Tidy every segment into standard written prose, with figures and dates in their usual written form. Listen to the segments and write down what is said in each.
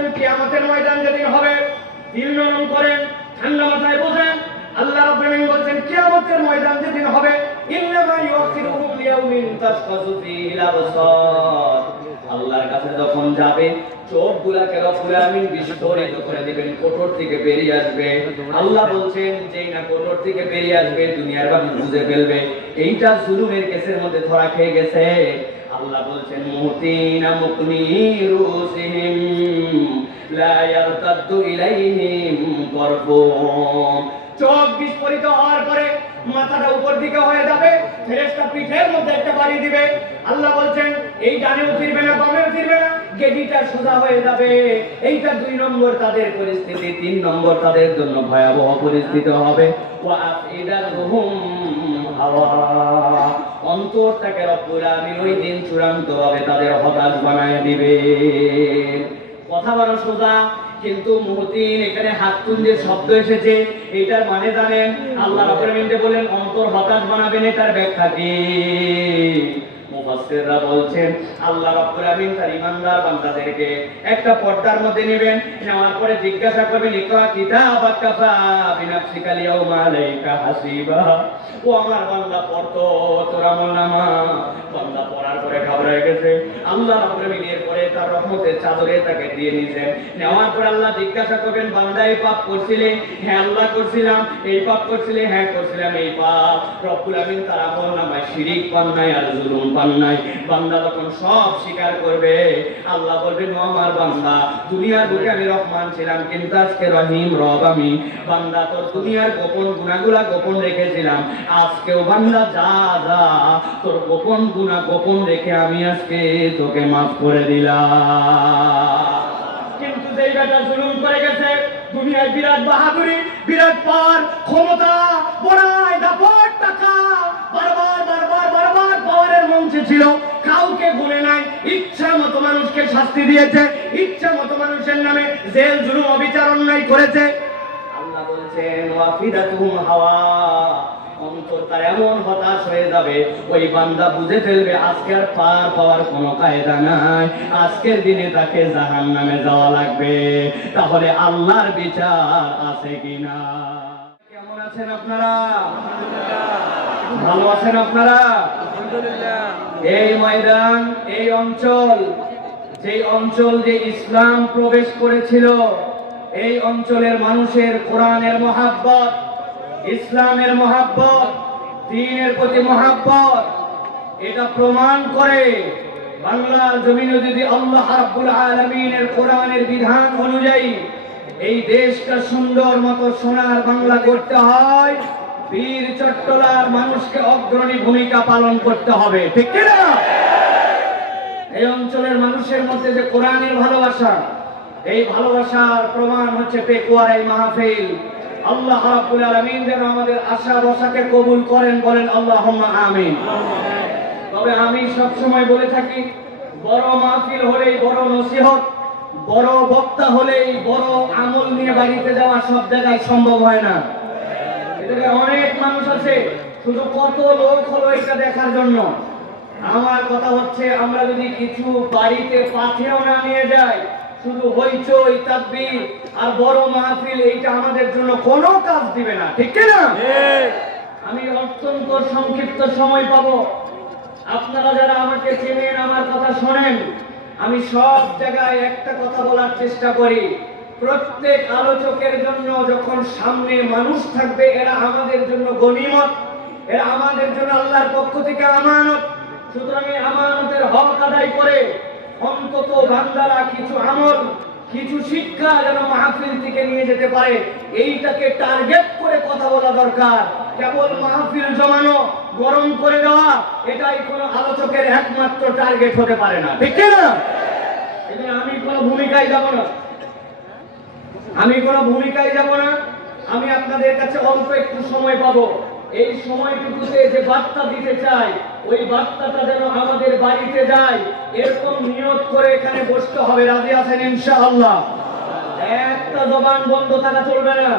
বলছেন কিয়ামতের ময়দান যেদিন হবে, দিল নরম করেন, ঠান্ডা মাথায় বোঝেন। আল্লাহ রাব্বুল আলামিন বলছেন কিয়ামতের ময়দান যেদিন হবে, ইন্নামা ইউখিরুহুম লিয়াউমিন তাশখাসু ফীহিল আবসার। আল্লাহর কাছে যখন যাবে, চোখগুলাকে রব্বুল আলামিন বিস্ফোরিত করে দিবেন, কোটর থেকে বেরিয়ে আসবে। আল্লাহ বলছেন যেই না কোটর থেকে বেরিয়ে আসবে, দুনিয়ার বাড়ি বুঝে ফেলবে এইটা জুলুমের কেসের মধ্যে ধরা খেয়ে গেছে। আল্লাহ বলছেন মুহতিনা মুকনিরুসিহিম লা ইয়ারতাদ্দু ইলাইহিম তারফুহুম। চোখ বিস্ফোরিত হওয়ার পরে মাথাটা উপর দিকে হয়ে যাবে, ফেরেশতা পিঠের মধ্যে একটা বাড়ি দিবে। আল্লাহ বলছেন এই ডানেও ফিরবে না, বামেও ফিরবে না, গেদিটা সোজা হয়ে যাবে। এইটা 2 নম্বর তাদের পরিস্থিতি। 3 নম্বর তাদের জন্য ভয়াবহ পরিস্থিতি হবে। ওয়া আফিদাতুহুম হাওয়া, অন্তরটাকে রব্বুল আলামিন ওই দিন চূড়ান্তভাবে তাদের হতাশ বানায় দিবে। কথা বড় সোজা, কিন্তু মুহতিন এখানে হাত তুলে শব্দ এসেছে, এটার মানে জানেন? আল্লাহ রাব্বুল আলামিন বলেন অন্তর হতাশ বানাবেন, এটার ব্যাখ্যা কি? মুফাসসিররা বলছেন আল্লাহ রাব্বুল আলামিন তার ঈমানদার বান্দাদেরকে একটা পর্দার মধ্যে নেবেন, নেওয়ার পরে জিজ্ঞাসা করবেন ইকরা কিতাবাকা কাফা বিনাফসিকা আল-ইয়াওমা আলাইকা হাসিবা। ও আমার বান্দা পড়তো তোর আমলনামা। বান্দা পড়ার পরে ঘাবড়ে গেছে। আল্লাহ রাব্বুল আলামিন এরপরে তার রহমতের চাদরে তাকে দিয়ে নিয়েছেন। নেওয়ার পর আল্লাহ জিজ্ঞাসা করবেন বান্দা এই পাপ করছিলে? হ্যাঁ আল্লাহ করছিলাম। এই পাপ করছিলে? হ্যাঁ করছিলাম। এই পাপ রব্বুল আলামিন তার আমলনামায় শিরিক পান নাই আর জুলুম পান নাই। বান্দা তখন সব স্বীকার করবে। আল্লাহ বলবেন ও আমার বান্দা, দুনিয়ার বুকে আমি রহমান ছিলাম, কিন্তু আজকে রহিম রব আমি। বান্দা তোর দুনিয়ার গোপন গুনাহগুলা গোপন রেখেছিলাম, আজকেও বান্দা যা যা তোর গোপন গুনাহ গোপন রেখে আমি আজকে তোকে মাফ করে দিলাম। কিন্তু যেই বেটা জুলুম করে গেছে, দুনিয়ায় বিরাট বাহাদুরি, বিরাট পাওয়ার, ক্ষমতা, বড়াই, দাপট, টাকা, বারবার বারবার বারবার পাওয়ারের মঞ্চে ছিল, কাউকে গুনে নাই, ইচ্ছা মতো মানুষকে শাস্তি দিয়েছে, ইচ্ছা মতো মানুষের নামে জেল জুলুম অবিচার অন্যায় করেছে। আল্লাহ বলছেন ওয়াফিদাতুহুম হাওয়া, অন্তর তার এমন হতাশ হয়ে যাবে, ওই বান্দা বুঝে ফেলবে আজকে আর পার পাওয়ার কোনো কায়দা নাই, আজকের দিনে তাকে জাহান্নামে যাওয়া লাগবে। তাহলে আল্লাহর বিচার আছে কিনা? কেমন আছেন আপনারা? ভালো আছেন আপনারা? এই ময়দান, এই অঞ্চল, যেই অঞ্চল যে ইসলাম প্রবেশ করেছিল, এই অঞ্চলের মানুষের কোরআনের মহাব্বত, ইসলামের মহাব্বত, দ্বীনের প্রতি মহাব্বত, এটা প্রমাণ করে বাংলার জমিনে যদি আল্লাহ রাব্বুল আলামিনের কোরআনের বিধান অনুযায়ী এই দেশটা সুন্দর মতো সোনার বাংলা করতে হয়, বীর চট্টলার মানুষকে অগ্রণী ভূমিকা পালন করতে হবে, ঠিক কি না? এই অঞ্চলের মানুষের মধ্যে যে কোরআনের ভালোবাসা, এই ভালোবাসার প্রমাণ হচ্ছে পেকুয়ার এই মাহফিল। আল্লাহ রাব্বুল আলামিন যেন আমাদের আশা ভরসাকে কবুল করেন, বলেন আল্লাহুম্মা আমিন। তবে আমি সব সময় বলে থাকি, বড় মাহফিল হলেই বড় নসিহত, বড় বক্তা হলেই বড় আমল নিয়ে বাড়িতে যাওয়া সব জায়গায় সম্ভব হয় না। এদিকে অনেক মানুষ আছে, শুধু কত লোক হলো এটা দেখার জন্য। আমার কথা হচ্ছে আমরা যদি কিছু বাড়িতে পাথেও না নিয়ে যাই, শুধু হইচই তাকবীর আর বড় মাহফিল, এইটা আমাদের জন্য কোনো কাজ দিবে না, ঠিক কি না? আমি অত্যন্ত সংক্ষিপ্ত সময় পাবো। আপনারা যারা আমাকে চেনেন, আমার কথা শোনেন, আমি সব জায়গায় একটা কথা বলার চেষ্টা করি, প্রত্যেক আলোচকের জন্য যখন সামনে মানুষ থাকবে, এরা আমাদের জন্য গনিমত, এরা আমাদের জন্য আল্লাহর পক্ষ থেকে আমানত। সুতরাং এই আমানতের হক আদায় করে অন্তত বান্দারা কিছু আমল, কিছু শিক্ষা যেন মাহফিল থেকে নিয়ে যেতে পারে, এইটাকে টার্গেট করে কথা বলা দরকার। কেবল মাহফিল জমানো, গরম করে দেওয়া, এটাই কোনো আলোচকের একমাত্র টার্গেট হতে পারে না, ঠিক না? এখানে আমি কোনো ভূমিকায় যাব না, আমি কোনো ভূমিকায় যাব না। আমি আপনাদের কাছে অল্প একটু সময় পাবো। এই সময়টুকুতে যে বার্তা দিতে চাই, ওই বার্তাটা যেন আমাদের বাড়িতে যায়, এরকম নিয়ত করে এখানে বসতে হবে। রাজি আছেন ইনশাআল্লাহ? একটা জবান বন্ধ থাকা চলবে না,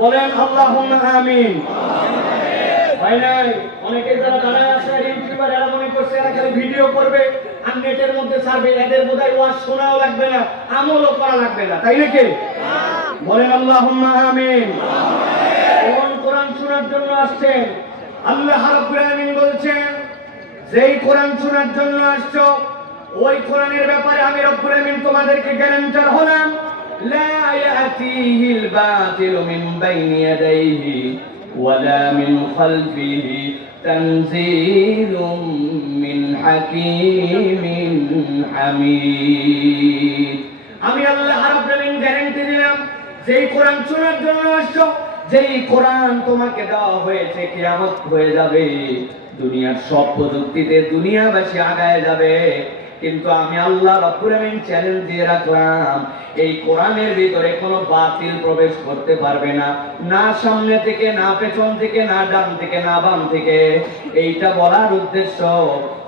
বলেন আল্লাহুম্মা আমিন। ভাই নাই অনেকে যারা দাঁড়ায় আছে ইউটিউবার, এরা মনে করছে এরা খালি ভিডিও করবে আর নেটের মধ্যে ছাড়বে, এদের বোধহয় ওয়াজ শোনাও লাগবে না, আমলও করা লাগবে না, তাই নাকি? বলেন আল্লাহুম্মা আমিন। কোন কোরআন শোনার জন্য আসছেন? আল্লাহ রাব্বুল আলামিন বলছেন, যেই কোরআন শোনার জন্য আসছো ওই কোরআনের ব্যাপারে আমি রব্বুল আলামিন তোমাদেরকে গ্যারান্টার হলাম, লা ইয়াতিহিল বাতিলু মিন বাইনি ইয়াদাইহি ওয়ালা মিন খালফিহি তানজিলুম মিন হাকীমিন হামিদ। আমি আল্লাহ রাব্বুল আলামিন গ্যারান্টি দিলাম, যেই কোরআন শোনার জন্য আসছো, যেই কোরআন তোমাকে দেওয়া হয়েছে, কিয়ামত হয়ে যাবে, দুনিয়ার সব প্রযুক্তিতে দুনিয়াবাসী আগায় যাবে, কিন্তু আমি আল্লাহ রাব্বুল আলামিন চ্যালেঞ্জ দিয়ে রাখলাম, এই কোরআনের ভিতরে কোনো বাতিল প্রবেশ করতে পারবে না, না সামনে থেকে, না পেছন থেকে, না ডান থেকে, না বাম থেকে। এইটা বলার উদ্দেশ্য,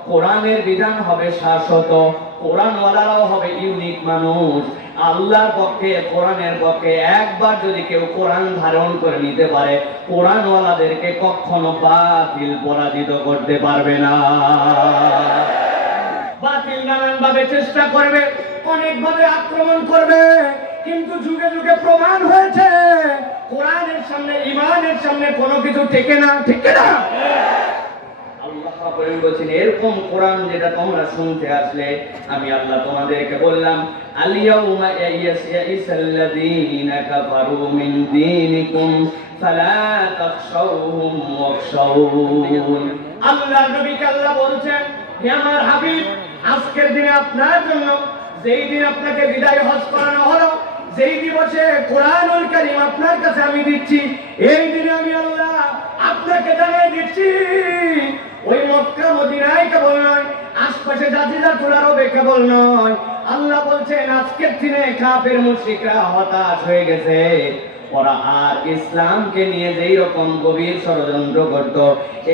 কোরআনের বিধান হবে শাশ্বত, কোরআনওয়ালারাও হবে ইউনিক মানুষ। আল্লাহর পক্ষে, কোরআনের পক্ষে একবার যদি কেউ কোরআন ধারণ করে নিতে পারে, কোরআনওয়ালাদেরকে কখনো বাতিল পরাজিত করতে পারবে না। বাতিল নানান ভাবে চেষ্টা করবে, অনেক ভাবে আক্রমণ করবে, কিন্তু যুগে যুগে প্রমাণ হয়েছে কোরআনের সামনে, ইমানের সামনে কোনো কিছু টেকে না, ঠিক না? আল্লাহ বলেছেন, এরকম কোরআন যেটা তোমরা শুনতে আসলে, আমি আল্লাহ তোমাদেরকে বললাম, আল-ইয়াউমা ইয়াইসাল্লাযীনা কাফারু মিন দীনিকুম ফালা তাখশাউহুম ওয়াখশাউন। আল্লাহর নবীকে আল্লাহ বলছেন, হে আমার হাবিব, আজকের দিনে আপনার জন্য, যেই দিন আপনাকে বিদায় হজ করানো হলো, যেই দিবসে কোরআনুল কারীম আপনার কাছে আমি দিচ্ছি, এই দিনে আমি আল্লাহ আপনাকে জানাই দিচ্ছি, ওই মক্কা মদিনায় কেবল নয়, আশপাশে জাজিরাতুল আরবে কেবল নয়, আল্লাহ বলছেন আজকের দিনে কাফের মুশরিকরা হতাশ হয়ে গেছে, ওরা আর ইসলামকে নিয়ে যেই রকম গভীর ষড়যন্ত্র করত,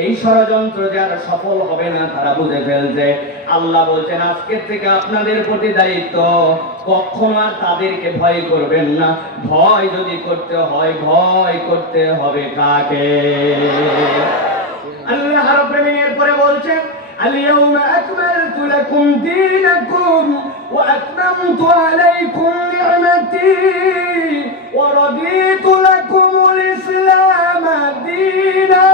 এই ষড়যন্ত্র যারা সফল হবে না তারা বুঝে ফেলছে। আল্লাহ বলছেন, আজকের থেকে আপনাদের প্রতি দায়িত্ব, কখনো আর তাদেরকে ভয় করবেন না, ভয় যদি করতে হয়, ভয় করতে হবে কাকে? আল্লাহ রাব্বুল আলামিন এরপরে বলছেন, আল-ইয়াউমা আকমালতু লাকুম দীনাকুম ওয়া আতমামতু আলাইকুম নি'মাতি ওয়া রাদিতু লাকুমুল ইসলাম দীনা।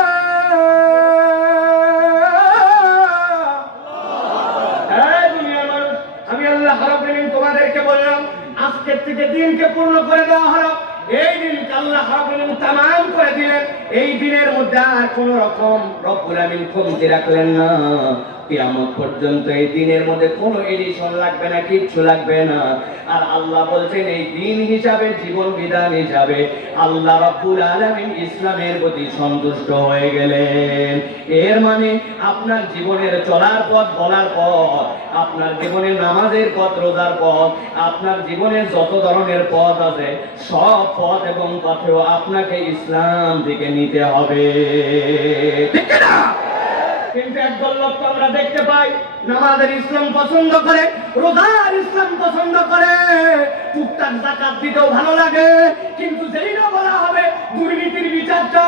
আমি আল্লাহ রাব্বুল আলামিন তোমাদেরকে বললাম, আজকের থেকে দিনকে পূর্ণ করে দেওয়া হলো, এই দিনকে আল্লাহ রাব্বুল আলামিন তামাম করে দিলেন, এই দিনের মধ্যে আর কোন রকম রব্বুল আলামিন কমতি রাখলেন না, কিয়ামত পর্যন্ত এই দিনের মধ্যে কোনো এডিশন লাগবে না, কিচ্ছু লাগবে না। আর আল্লাহ বলছেন, এই দিন হিসাবে, জীবন বিধান হিসাবে আল্লাহ রাব্বুল আলামিন ইসলামের প্রতি সন্তুষ্ট হয়ে গেলেন। এর মানে আপনার জীবনের চলার পথ, বলার পথ, আপনার জীবনের নামাজের পথ, রোজার পথ, আপনার জীবনের যত ধরনের পথ আছে, সব পথ এবং পথেও আপনাকে ইসলাম থেকে নিতে হবে, ঠিক না? কিন্তু একদল লোক তো আমরা দেখতে পাই, নামাজের ইসলাম পছন্দ করে, রোজার ইসলাম পছন্দ করে, টুকটাক যাকাত দিতেও ভালো লাগে, কিন্তু যেই না বলা হবে দুর্নীতির বিচারটা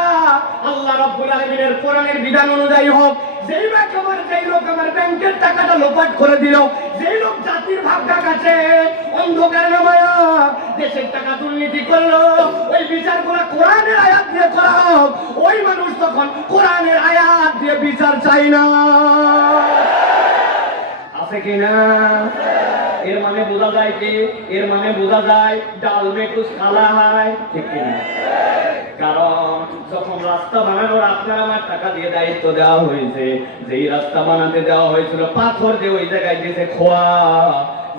আল্লাহ রাব্বুল আলামিনের কোরআনের বিধান অনুযায়ী হোক, যেই লোক আমার ব্যাংকের টাকাটা লোপাট করে দিল, যেই লোক জাতির ভাগ ডাকাছে, অন্ধকার নামায়া দেশের টাকা দুর্নীতি করলো, ওই বিচারগুলো কোরআনের আয়াত দিয়ে করা হোক, ওই মানুষ তখন কোরআনের আয়াত দিয়ে বিচার চাই না, আছে কিনা? এর মানে বোঝা যায় কি? এর মানে বোঝা যায় ডাল মে কুছ কালা হয়, ঠিক কিনা? কারণ যখন রাস্তা বানানোর আপনার আমার টাকা দিয়ে দায়িত্ব দেওয়া হয়েছে, যেই রাস্তা বানাতে দেওয়া হয়েছিল পাথর দিয়ে, ওই জায়গায় দিয়েছে খোয়া,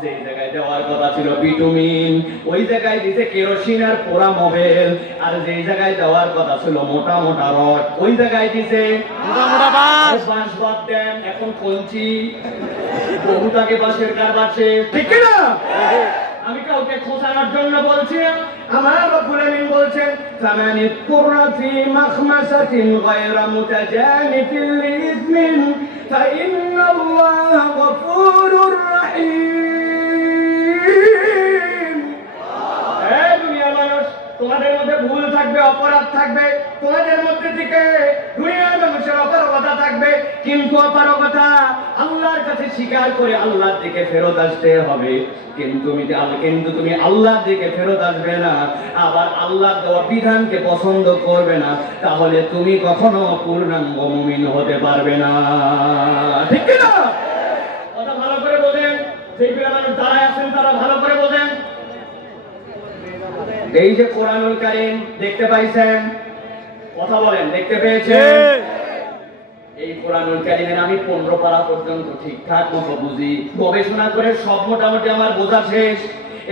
যেই জায়গায় দেওয়ার কথা ছিল বিটুমিন, ওই জায়গায় দিয়েছে কেরোসিন আর পোড়া মোবিল, আর যেই জায়গায় দেওয়ার কথা ছিল মোটা মোটা রড, ওই জায়গায় দিয়েছে বাঁশ। বাদ দেন, এখন কঞ্চি, বহুত আগে বাঁশের কারবার শেষ, ঠিক না? আমি কাউকে খোঁচানোর জন্য বলছি, আমার রব্বুল আলামিন বলছেন, ফামান ইত্তুরা ফি মাখমাসাতিন গায়রা মুতাজানিফিন লিইসমিন ফাইন্নাল্লাহা গফুরুর রাহিম। এই দুনিয়ার মানুষ, তোমাদের মধ্যে ভুল থাকবে থাকবে, অপরাধ থাকবে, তোমাদের মধ্যে থেকে দুনিয়ার মানুষের অপারগতা থাকবে, কিন্তু অপারগতা আল্লাহর কাছে স্বীকার করে আল্লাহর দিকে ফেরত আসতে হবে। কিন্তু তুমি আল্লাহর দিকে ফেরত আসবে না, আবার আল্লাহর দেওয়া বিধানকে পছন্দ করবে না, তাহলে তুমি কখনো পূর্ণাঙ্গ মুমিন হতে পারবে না। ঠিক কি না? কথা ভালো করে বোঝেন, যেগুলো মানুষ দাঁড়ায় আছেন তারা ভালো করে বোঝেন। এই যে কোরআনুল কারীম দেখতে পাইছেন, কথা বলেন, দেখতে পেয়েছেন? এই কোরআনুল কারীমের আমি 15 পারা পর্যন্ত ঠিকঠাক মতো বুঝি, গবেষণা করে সব মোটামুটি আমার বোঝা শেষ।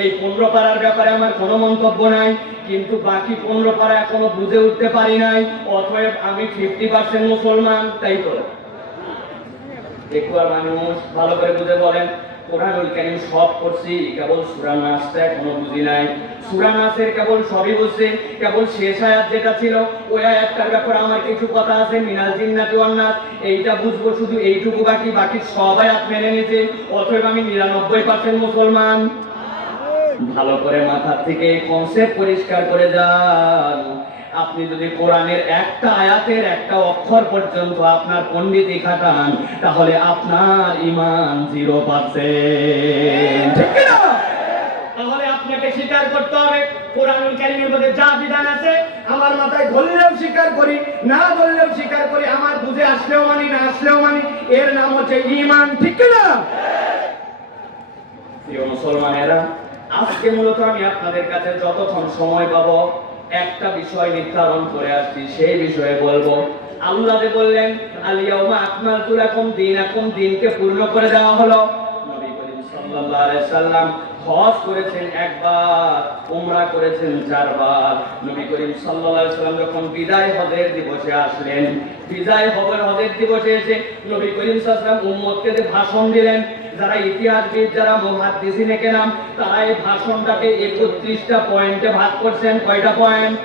এই 15 পারার ব্যাপারে আমার কোনো মন্তব্য নাই, কিন্তু বাকি 15 পারা এখনো বুঝে উঠতে পারি নাই। অতএব আমি 50% মুসলমান, তাই তো? দেখো আর মানুষ ভালো করে বুঝে বলেন, কোরআনুল কারীম সব করছি, কেবল সূরা নাসটা এখনো বুঝি নাই। সূরা নাসের কেবল সবই বুঝছি, কেবল শেষ আয়াত যেটা ছিল ওই আয়াতটার ব্যাপারে আমার কিছু কথা আছে, মিনাল জিন্নাতি ওয়ান নাস, এইটা বুঝবো, শুধু এইটুকু বাকি সব আয়াত মেনে নিয়েছে। অতএব আমি 99% মুসলমান। ভালো করে মাথার থেকে কনসেপ্ট পরিষ্কার করে যান। আপনি যদি কোরআনের একটা আয়াতের একটা অক্ষর পর্যন্ত আপনার পণ্ডিতি খাটান, তাহলে আপনার ঈমান 0%। ঠিক না? তাহলে আপনাকে স্বীকার করতে হবে কোরআনুল কারীমের মধ্যে যা বিধান আছে আমার মাথায় ধরলেও স্বীকার করি, না ধরলেও স্বীকার করি, আমার বুঝে আসলেও মানি, না আসলেও মানি, এর নাম হচ্ছে ঈমান। ঠিক না? প্রিয় মুসলমানেরা, আজকে মূলত আমি আপনাদের কাছে যতক্ষণ সময় পাবো একটা বিষয় নির্ধারণ করে আসছি, সেই বিষয়ে বলবো। আল্লাহ যে বললেন আল ইয়াউমা আকমালতু লাকুম দীনাকুম, দিনকে পূর্ণ করে দেওয়া হলো। নবী করিম সাল্লাল্লাহু আলাইহি সাল্লাম হজ করেছেন একবার, উমরা করেছেন 4 বার। নবী করিম সাল্লাল্লাহু আলাইহি সাল্লাম যখন বিদায় হজের দিবসে আসলেন, বিদায় হজের দিবসে এসে নবী করিম সাল্লাল্লাহু আলাইহি সাল্লাম উম্মতকে যে ভাষণ দিলেন, যারা ইতিহাসবিদ, যারা মুহাদ্দিসিনে কেরাম, তারা এই ভাষণটাকে 31টা পয়েন্টে ভাগ করছেন। কয়টা পয়েন্ট?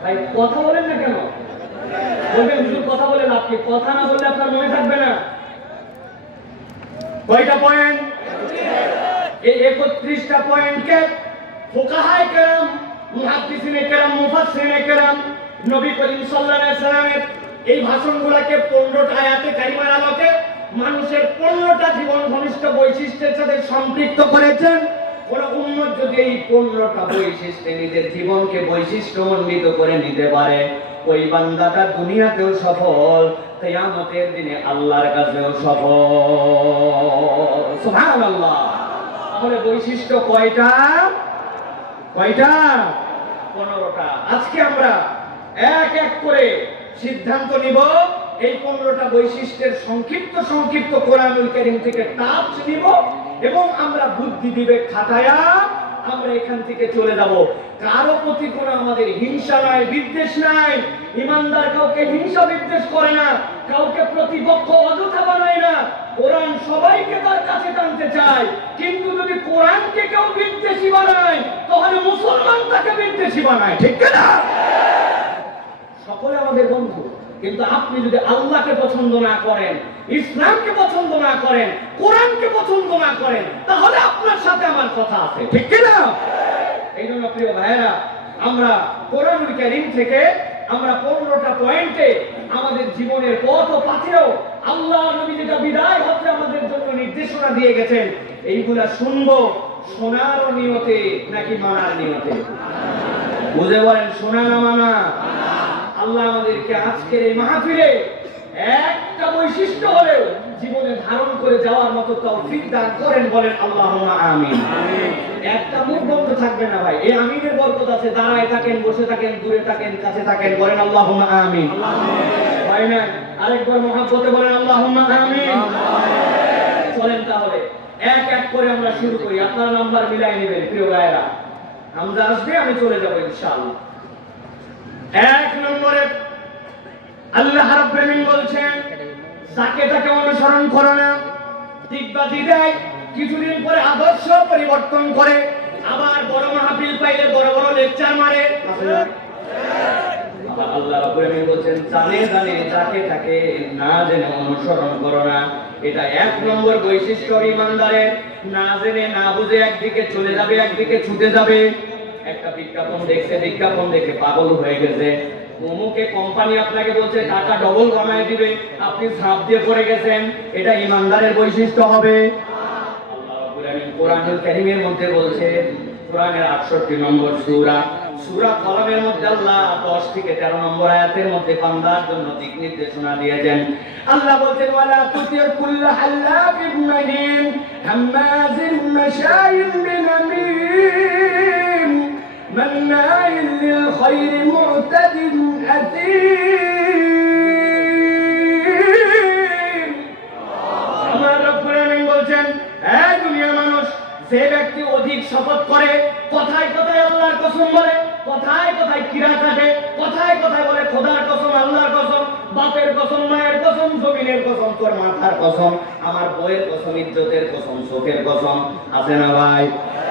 ভাই কথা বলেন না কেন? বলবেন শুধু কথা বলে লাভ কি? কথা না বললে আপনার মনে থাকবে না। কয়টা পয়েন্ট? এই 31টা পয়েন্টকে ফুকাহায়ে কেরাম, মুহাদ্দিসিনে কেরাম, মুফাসসিরিনে কেরাম নবী করিম সাল্লাল্লাহু আলাইহি সাল্লামের এই ভাষণগুলোকে 15টা আয়াতে কারিমার আলোকে মানুষের 15টা জীবন ঘনিষ্ঠ বৈশিষ্ট্যের সাথে সম্পৃক্ত করেছেন। কোন উম্মত যদি এই 15টা বৈশিষ্ট্যে নিজের জীবনকে বৈশিষ্ট্যমণ্ডিত করে নিতে পারে, ওই বান্দাটা দুনিয়াতেও সফল, কিয়ামতের দিনে আল্লাহর কাছেও সফল। সুবহানাল্লাহ। তাহলে বৈশিষ্ট্য কয়টা? 15টা। আজকে আমরা এক এক করে সিদ্ধান্ত নিব, এই 15টা বৈশিষ্ট্যের সংক্ষিপ্ত কোরআনুল কারীম থেকে টাচ নিব এবং আমরা বুদ্ধি বিবেক খাটায়া আমরা এখান থেকে চলে যাব। কারো প্রতি কোনো আমাদের হিংসা নাই, বিদ্বেষ নাই। ঈমানদার কাউকে হিংসা বিদ্বেষ করে না, কাউকে প্রতিপক্ষ অযথা বানায় না। কোরআন সবাইকে তার কাছে টানতে চায়, কিন্তু যদি কোরআনকে কেউ বিদ্বেষী বানায়, তাহলে মুসলমান তাকে বিদ্বেষী বানায়। ঠিক না? সকলে আমাদের বন্ধু, কিন্তু আপনি যদি আল্লাহকে পছন্দ না করেন, ইসলামকে পছন্দ না করেন, কোরআনকে পছন্দ না করেন, তাহলে আপনার সাথে আমার কথা আছে। ঠিক কি না? এই জন্য প্রিয় ভাইয়েরা, আমরা কোরআনুল কারীম থেকে আমরা 15টা পয়েন্টে আমাদের জীবনের পথ ও পাথেও আল্লাহ নবী যেটা বিদায় হতে আমাদের জন্য নির্দেশনা দিয়ে গেছেন, এইগুলা শুনবো শোনার নিয়তে নাকি মানার নিয়তে? বুঝে বলেন, শোনা না মানা? আল্লাহ আমাদেরকে আজকের এই মাহফিলে একটা বৈশিষ্ট্য হলেও জীবনে ধারণ করে যাওয়ার মতো তৌফিক দান করেন। বলেন আল্লাহুম্মা আমিন। একটা মুখ বন্ধ থাকবে না ভাই, এই আমিনের বরকত আছে। দাঁড়ায় থাকেন, বসে থাকেন, দূরে থাকেন, কাছে থাকেন, বলেন আল্লাহুম্মা আমিন। ভাই না আরেকবার মহব্বতে বলেন আল্লাহুম্মা আমিন। চলেন তাহলে এক এক করে আমরা শুরু করি। আপনারা নাম্বার মিলাই নেবেন প্রিয় ভাইয়েরা। হামজা আসবে, আমি চলে যাব ইনশাআল্লাহ। 1 নম্বরে আল্লাহ রাব্বুল আলামিন বলছেন, যাকে তাকে অনুসরণ করো না, দিগবাজি দেয়, কিছুদিন পরে আদর্শ পরিবর্তন করে, আবার বড় মাহফিল পাইলে বড় বড় লেকচার মারে। আল্লাহ রাব্বুল আলামিন বলছেন, জানে জানে যাকে তাকে না জেনে অনুসরণ করো না। এটা 1 নম্বর বৈশিষ্ট্য ঈমানদারের। না জেনে না বুঝে একদিকে চলে যাবে, একদিকে ছুটে যাবে। একটা বিজ্ঞাপন দেখছে, বিজ্ঞাপন দেখে পাগল হয়ে গেছে। অমুকে কোম্পানি আপনাকে বলছে টাকা ডবল বানায় দিবে, আপনি ঝাঁপ দিয়ে পড়ে গেছেন, এটা ইমানদারের বৈশিষ্ট্য হবে? আল্লাহ রাব্বুল আলামিন কোরআনুল কারীমের মধ্যে বলছে, কোরআনের 68 নম্বর সূরা, সূরা কলমের মধ্যে আল্লাহ 10 থেকে 13 নম্বর আয়াতের মধ্যে বান্দার জন্য দিক নির্দেশনা দিয়েছেন। আল্লাহ বলছেন, ওয়ালা তুতির কুল্লা হাল্লাফিন মাহিন হাম্মাজিন মাশাইন বিনামিম মান্নাইন লিল খায়রি মু'তাদিন আতীম। আমার রব্বুল আলামিন বলছেন, হে দুনিয়ার মানুষ, যে ব্যক্তি অধিক শপথ করে, কথায় কথায় আল্লাহর কসম বলে, কথায় কথায় কিরা কাটে, কথায় কথায় বলে খোদার কসম, আল্লাহর কসম, বাপের কসম, মায়ের কসম, জমিনের কসম, তোর মাথার কসম, আমার বইয়ের কসম, ইজ্জতের কসম, চোখের কসম, আছে না ভাই?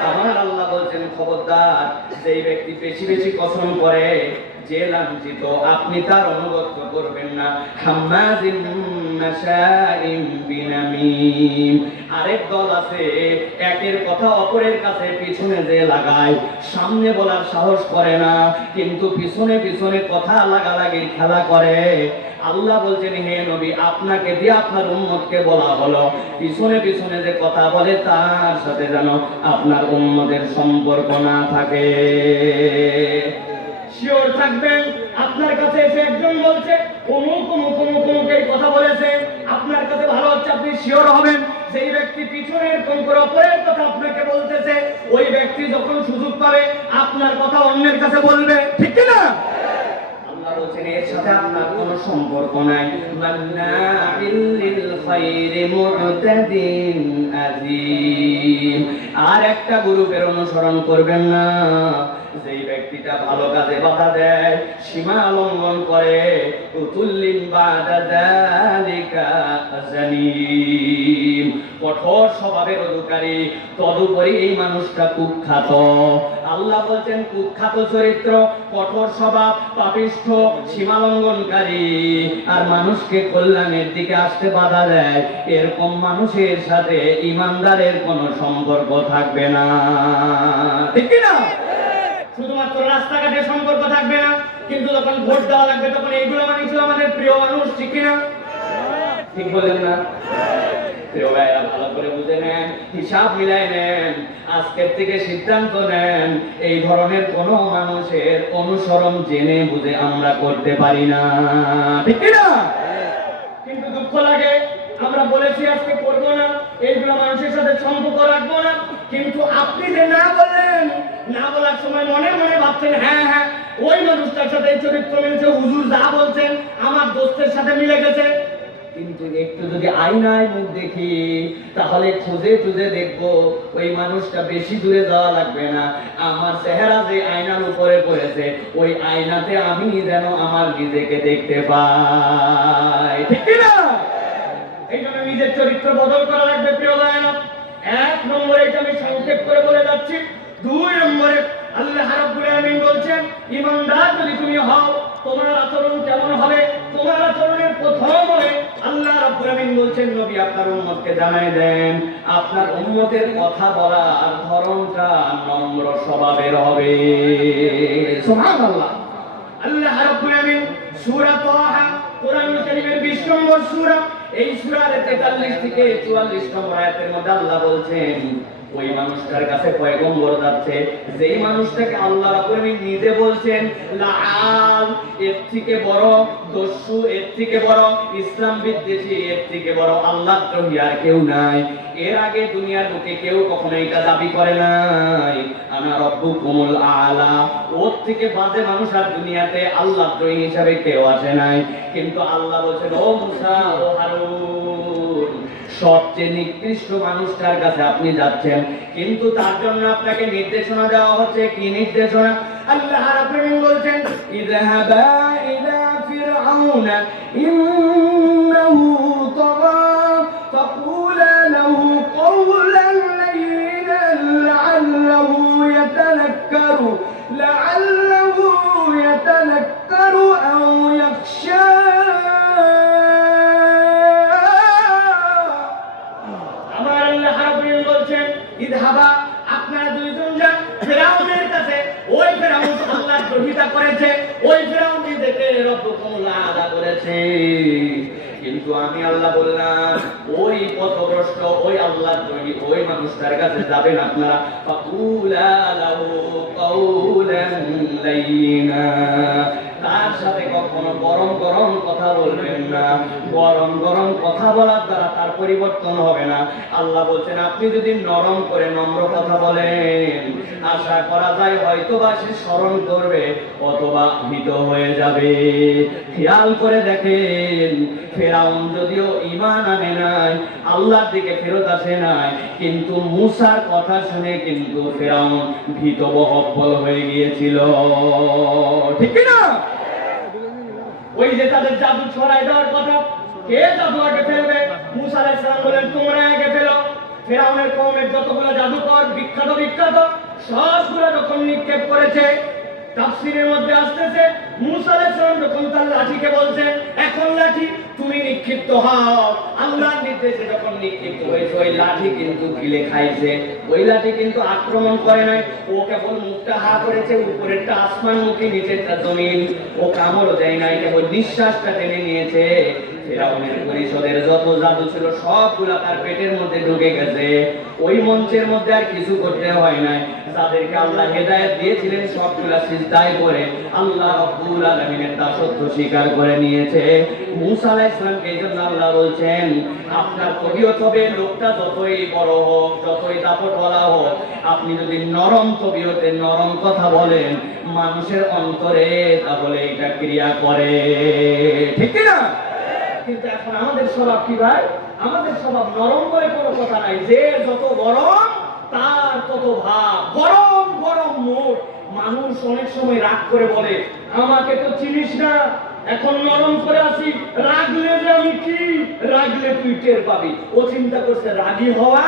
আমার আল্লাহ বলছেন, খবরদার, যেই ব্যক্তি বেশি বেশি কসম করে, যে লাঞ্ছিত, আপনি তার অনুগত্য করবেন না। হাম্মাজিন মাশাইন বিনামিম। আরেক দল আছে, একের কথা অপরের কাছে পিছনে যে লাগায়, সামনে বলার সাহস করে না, কিন্তু পিছনে পিছনে কথা লাগালাগির খেলা করে। আল্লাহ বলছেন, হে নবী, আপনাকে দিয়ে আপনার উম্মতকে বলা হলো, পিছনে পিছনে যে কথা বলে তার সাথে যেন আপনার উম্মতের সম্পর্ক না থাকে। শিওর থাকবেন, আপনার কাছে এসে একজন বলছে অমুক অমুক অমুক অমুক এই কথা বলেছে, আপনার কাছে ভালো হচ্ছে, আপনি শিওর হবেন যেই ব্যক্তি পিছনের কোন করে অপরের কথা আপনাকে বলতেছে, ওই ব্যক্তি যখন সুযোগ পাবে আপনার কথা অন্যের কাছে বলবে, ঠিক কি না? আল্লাহ বলছেন, এর সাথে আপনার কোনো সম্পর্ক নাই। মান্নাইল লিল খায়রি মু'তাদিন আযীম। আর একটা গ্রুপের অনুসরণ করবেন না, যেই ব্যক্তিটা ভালো কাজে বাধা দেয়, সীমা লঙ্ঘন করে, উতুল্লিন বাদা যালিকা জালিম, কঠোর স্বভাবের অধিকারী, তদুপরি এই মানুষটা কুখ্যাত। আল্লাহ বলছেন, কুখ্যাত চরিত্র, কঠোর স্বভাব, পাপিষ্ঠ, সীমা লঙ্ঘনকারী, আর মানুষকে কল্যাণের দিকে আসতে বাধা দেয়, এরকম মানুষের সাথে ইমানদারের কোনো সম্পর্ক থাকবে না, ঠিক না? শুধুমাত্র রাস্তাঘাটে সম্পর্ক থাকবে না, কিন্তু যখন ভোট দেওয়া লাগবে তখন এইগুলো মানুষ আমাদের প্রিয় মানুষ, ঠিক না? ঠিক বলেন না? প্রিয় ভাইরা, ভালো করে বুঝে নেন, হিসাব মিলায় নেন, আজকের থেকে সিদ্ধান্ত নেন, এই ধরনের কোন মানুষের অনুসরণ জেনে বুঝে আমরা করতে পারি না, ঠিক না? কিন্তু দুঃখ লাগে, আমরা বলেছি আজকে করবো না, এইগুলো মানুষের সাথে সম্পর্ক রাখবো না, কিন্তু আপনি যে না বললেন, না বলার সময় মনে মনে ভাবছেন, হ্যাঁ হ্যাঁ ওই মানুষটার সাথে এই চরিত্র মিলছে, হুজুর যা বলছেন আমার দোস্তের সাথে মিলে গেছে। কিন্তু একটু যদি আয়নায় মুখ দেখি, তাহলে খুঁজে খুঁজে দেখবো ওই মানুষটা বেশি দূরে যাওয়া লাগবে না, আমার চেহারা যে আয়নার উপরে পড়েছে, ওই আয়নাতে আমি যেন আমার নিজেকে দেখতে পাই, ঠিক না? এই জন্য নিজের চরিত্র বদল করা লাগবে প্রিয় ভাইরা। 1 নম্বরে এটা আমি সংক্ষেপ করে বলে যাচ্ছি। 2 নম্বরে আল্লাহ রাব্বুল আলামিন বলছেন, ইমানদার যদি তুমি হও, তোমার আচরণ কেমন হবে? তোমার আচরণের প্রথম হবে, আল্লাহ রাব্বুল আলামিন বলছেন, নবী আপনার উম্মতকে জানাই দেন, আপনার উম্মতের কথা বলার ধরনটা নম্র স্বভাবের হবে। সুবহানাল্লাহ। আল্লাহ রাব্বুল আলামিন সূরা তাহা, কোরআনুল কারীমের 20 নম্বর সূরা, এই সূরার 43 থেকে 44 নম্বর আয়াতের মধ্যে আল্লাহ বলছেন, ওই মানুষটার কাছে পয়গম্বর যাচ্ছে, যেই মানুষটাকে আল্লাহ রাব্বুল আলামিন নিজে বলছেন লাআল, এর থেকে বড় দস্যু, এর থেকে বড় ইসলাম বিদ্বেষী, এর থেকে বড় আল্লাহদ্রোহী আর কেউ নাই। এর আগে দুনিয়ার বুকে কেউ কখনো এটা দাবি করে নাই, আনা রব্বুকুমুল আলা। ওর থেকে বাজে মানুষ আর দুনিয়াতে আল্লাহদ্রোহী হিসাবে কেউ আসে নাই। কিন্তু আল্লাহ বলছেন, ও মুসা, ও হারুন, সবচেয়ে নিকৃষ্ট মানুষটার কাছে আপনি যাচ্ছেন, কিন্তু তার জন্য আপনাকে নির্দেশনা দেওয়া হচ্ছে। কি নির্দেশনা? আল্লাহ রাব্বুল আলামিন বলছেন, ইযহাবা ইলা ফিরআউনা ইন্নাহু তাগা ফাকুলা লাহু কওলান লাইয়িনান লাআল্লাহু ইয়াতানাক্কারু আও ইয়াখশা। ইযহাবা, আপনারা দুইজন যান ফেরাউনের কাছে ওই ফেরাউন আল্লাহর দ্রোহিতা করেছে, ওই ফেরাউন নিজেকে রব্বুকুমুল আ'লা করেছে। কিন্তু আমি আল্লাহ বললাম ওই পথভ্রষ্ট ওই আল্লাহর দ্রোহী ওই মানুষটার কাছে যাবেন আপনারা, ফাকুলা লাহু কাওলান লাইয়িনা, তার সাথে কখনো গরম গরম কথা বলবেন না। গরম গরম কথা বলার দ্বারা তার পরিবর্তন হবে না। আল্লাহ বলছেন আপনি যদি নরম করে নম্র কথা বলেন, আশা করা যায় হয়তোবা সে স্মরণ করবে অথবা ভীত হয়ে যাবে। খেয়াল করে দেখেন, ফেরাউন যদিও ঈমান আনে নাই, আল্লাহর দিকে ফেরত আসে নাই, কিন্তু মূসার কথা শুনে কিন্তু ফেরাউন ভীত বহব্বল হয়ে গিয়েছিল, ঠিক না? ওই যে তাদের জাদু ছড়াই দেওয়ার কথা, কে জাদু আগে ফেলবে? মূসা আলাইহিস সালাম বলেন তোমরা আগে ফেলো। ফেরাউনের কওমের যতগুলো জাদুকর বিখ্যাত সবগুলো যখন নিক্ষেপ করেছে, তাফসীরের মধ্যে আসতেছে মূসা আলাইহিস সালাম যখন তার লাঠিকে বলছেন এখন লাঠি তুমি নিক্ষিপ্ত হও, আল্লাহর নির্দেশে যখন নিক্ষিপ্ত হয়েছে ওই লাঠি কিন্তু গিলে খাইছে। ওই লাঠি কিন্তু আক্রমণ করে নাই, ও কেবল মুখটা হা করেছে, উপরেরটা আসমানমুখী নিচেরটা জমিন, ও কামড়ও দেয় নাই, কেবল নিঃশ্বাসটা টেনে নিয়েছে। ফেরাউনের পরিষদের যত জাদু ছিল সবগুলা তার পেটের মধ্যে ঢুকে গেছে। ওই মঞ্চের মধ্যে আর কিছু করতে হয় নাই। যাদেরকে আল্লাহ হেদায়েত দিয়েছিলেন সবগুলা সিজদায় পড়ে আল্লাহ রাব্বুল আলামিনের দাসত্ব স্বীকার করে নিয়েছে। মূসা আলাইহিস সালামকে এইজন্য আল্লাহ বলছেন আপনার তবিয়ত হবে লোকটা যতই বড় হোক, যতই দাপটওয়ালা হোক, আপনি যদি নরম তবিয়তে নরম কথা বলেন মানুষের অন্তরে তাহলে এটা ক্রিয়া করে, ঠিক না? কিন্তু এখন আমাদের স্বভাব কি ভাই? আমাদের স্বভাব নরম করে কোনো কথা নাই, যে যত গরম তার তত ভাব, গরম গরম মুখ। মানুষ অনেক সময় রাগ করে বলে আমাকে তো চিনিস না, এখন নরম করে আসি, রাগলে যে আমি কি, রাগলে তুই টের পাবি। ও চিন্তা করছে রাগী হওয়া,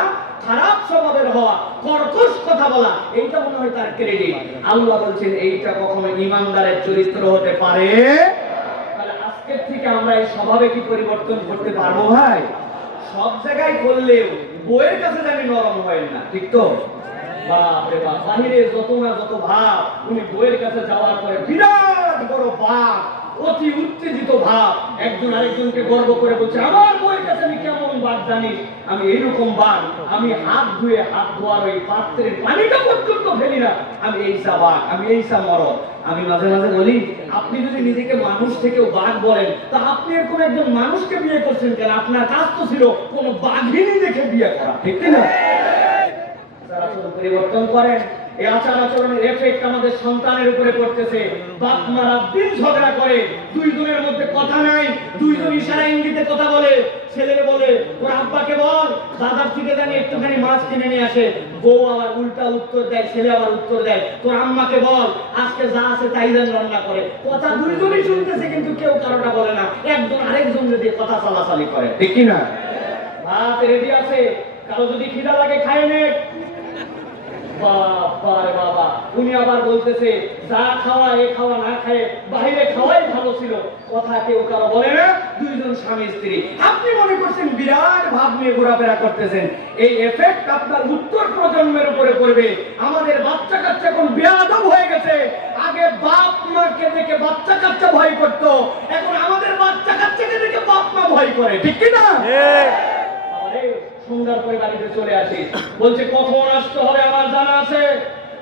খারাপ স্বভাবের হওয়া, কর্কশ কথা বলা, এইটা মনে হয় তার ক্রেডিট। আল্লাহ বলছেন এইটা কখনো ঈমানদারের চরিত্র হতে পারে? আজকের থেকে আমরা এই স্বভাবে কি পরিবর্তন করতে পারবো ভাই? সব জায়গায় করলেও বইয়ের কাছে জানি নরম হয় না, ঠিক তো? বাপরে বাপ, বাহিরে যত না যত ভাব, উনি বইয়ের কাছে যাওয়ার পরে বিরাট বড় ভাব, অতি উত্তেজিত ভাব, একজন আরেকজনকে গর্ব করে বলছে আমার বইয়ের কাছে আমি কেমন বাদ জানিস, আমি এইরকম বাদ, আমি হাত ধুয়ে হাত ধোয়ার ওই পাত্রের পানিটা পর্যন্ত ফেলি না, আমি এইসা বাঘ, আমি এইসা মরদ। আমি মাঝে মাঝে বলি আপনি যদি নিজেকে মানুষ থেকেও বাঘ বলেন তা আপনি এরকম একজন মানুষকে বিয়ে করছেন কেন? আপনার কাজ তো ছিল কোন বাঘিনী দেখে বিয়ে করা, ঠিক না? যারা শুধু পরিবর্তন করেন, এই আচার আচরণের এফেক্ট আমাদের সন্তানের উপরে পড়তেছে। বাপ মারা দিন ঝগড়া করে, দুইজনের মধ্যে কথা নাই, দুইজন ইশারা ইঙ্গিতে কথা বলে। ছেলের বলে তোর আব্বাকে বল বাজার থেকে জানি একটুখানি মাছ কিনে নিয়ে আসে, বউ আবার উল্টা উত্তর দেয়, ছেলে আবার উত্তর দেয় তোর আম্মাকে বল আজকে যা আছে তাই যেন রান্না করে। কথা দুইজনই শুনতেছে কিন্তু কেউ কারোটা বলে না, একজন আরেকজন যদি কথা চালাচালি করে, ঠিক কি না? ভাত রেডি আছে, কারো যদি খিদা লাগে খায় নে। বাবা উনি আবার বলতেছে যা খাওয়া এ খাওয়া না খায় বাইরে খাওয়াই ভালো ছিল, কথা কেউ কারো বলে না, দুইজন স্বামী স্ত্রী। আপনি মনে করছেন বিরাট ভাব নিয়ে ঘোরাফেরা করতেছেন, এই এফেক্ট আপনার উত্তর প্রজন্মের উপরে পড়বে। আমাদের বাচ্চা কাচ্চা এখন বেয়াদব হয়ে গেছে। আগে বাপ মাকে দেখে বাচ্চা কাচ্চা ভয় করতো, এখন আমাদের বাচ্চা কাচ্চাকে দেখে বাপ মা ভয় করে, ঠিক কি না? সুন্দর করে বাড়িতে চলে আসি, বলছে কখন আসতে হবে আমার জানা আছে,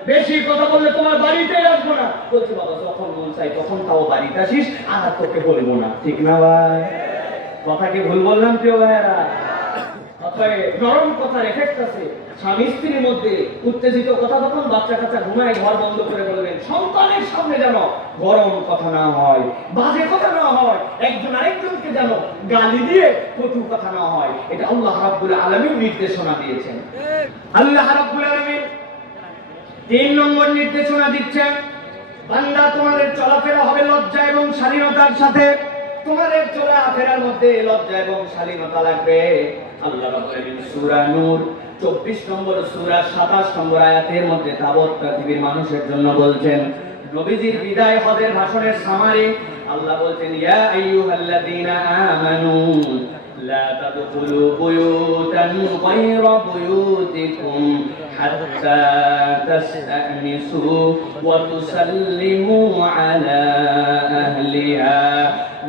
বেশি কথা বললে তোমার বাড়িতেই আসবো না। বলছে বাবা যখন মন চাই তখন তাও বাড়িতে আসিস, আর তোকে বলবো না, ঠিক না ভাই? কথা কি ভুল বললাম প্রিয় ভাইয়েরা? নরম কথার এফেক্ট আছে। স্বামী স্ত্রীর মধ্যে উত্তেজিত কথা তখন বাচ্চা কাচ্চা ঘুমায় ঘর বন্ধ করে বলবেন, সন্তানের সামনে যেন গরম কথা না হয়, বাজে কথা না হয়, একজন আরেকজনকে যেন গালি দিয়ে কটু কথা না হয়। এটা আল্লাহ রাব্বুল আলামিন নির্দেশনা দিয়েছেন। আল্লাহ রাব্বুল আলামিন 3 নম্বর নির্দেশনা দিচ্ছেন, বান্দা তোমাদের চলাফেরা হবে লজ্জা এবং শালীনতার সাথে। তোমাদের চলাফেরার মধ্যে লজ্জা এবং শালীনতা লাগবে। আল্লাহ রাব্বুল আলামিন সূরা নূর 24 নম্বর সূরা 27 নম্বর আয়াতের মধ্যে তাবৎ পৃথিবীর মানুষের জন্য বলছেন, নবীজির বিদায় হজের ভাষণের সামারি আল্লাহ বলছেন ইয়া আইয়ুহাল্লাযীনা আমানু লা তাদখুলু বুয়ুতান গায়রা বুয়ুতিকুম হাত্তা তাসতানিসু ওয়া তুসাল্লিমু আলা আহলিহা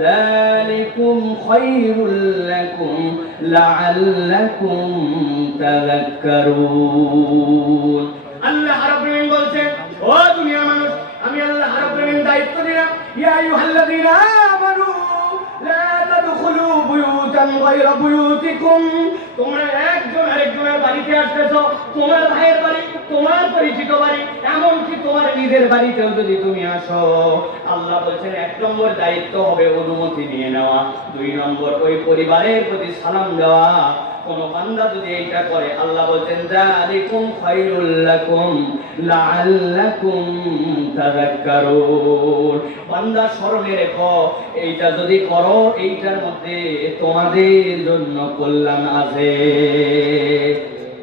যালিকুম খায়রুল লাকুম লাআল্লাকুম তাযাক্কারুন। আল্লাহ রাব্বুল আলামিন বলছেন, ও দুনিয়ার মানুষ, আমি আল্লাহ রাব্বুল আলামিন দায়িত্ব দিলাম, ইয়া আইয়ুহাল্লাযীনা আমানু লা তাদখুলু বুয়ুতান গায়রা বুয়ুতিকুম। তোমরা একজন আরেকজনের বাড়িতে আসতেছো, তোমার ভাইয়ের বাড়ি, তোমার পরিচিত বাড়ি, এমনকি তোমার নিজের বাড়িতেও যদি তুমি আসো, আল্লাহ বলছেন 1 নম্বর দায়িত্ব হবে অনুমতি নিয়ে নেওয়া, 2 নম্বর ওই পরিবারের প্রতি সালাম দেওয়া। কোন বান্দা যদি এইটা করে, আল্লাহ বলছেন যালিকুম খায়রুল লাকুম লাআল্লাকুম তাযাক্কারুন। বান্দা স্মরণে রেখো, এইটা যদি করো, এইটার মধ্যে তোমাদের জন্য কল্যাণ আছে।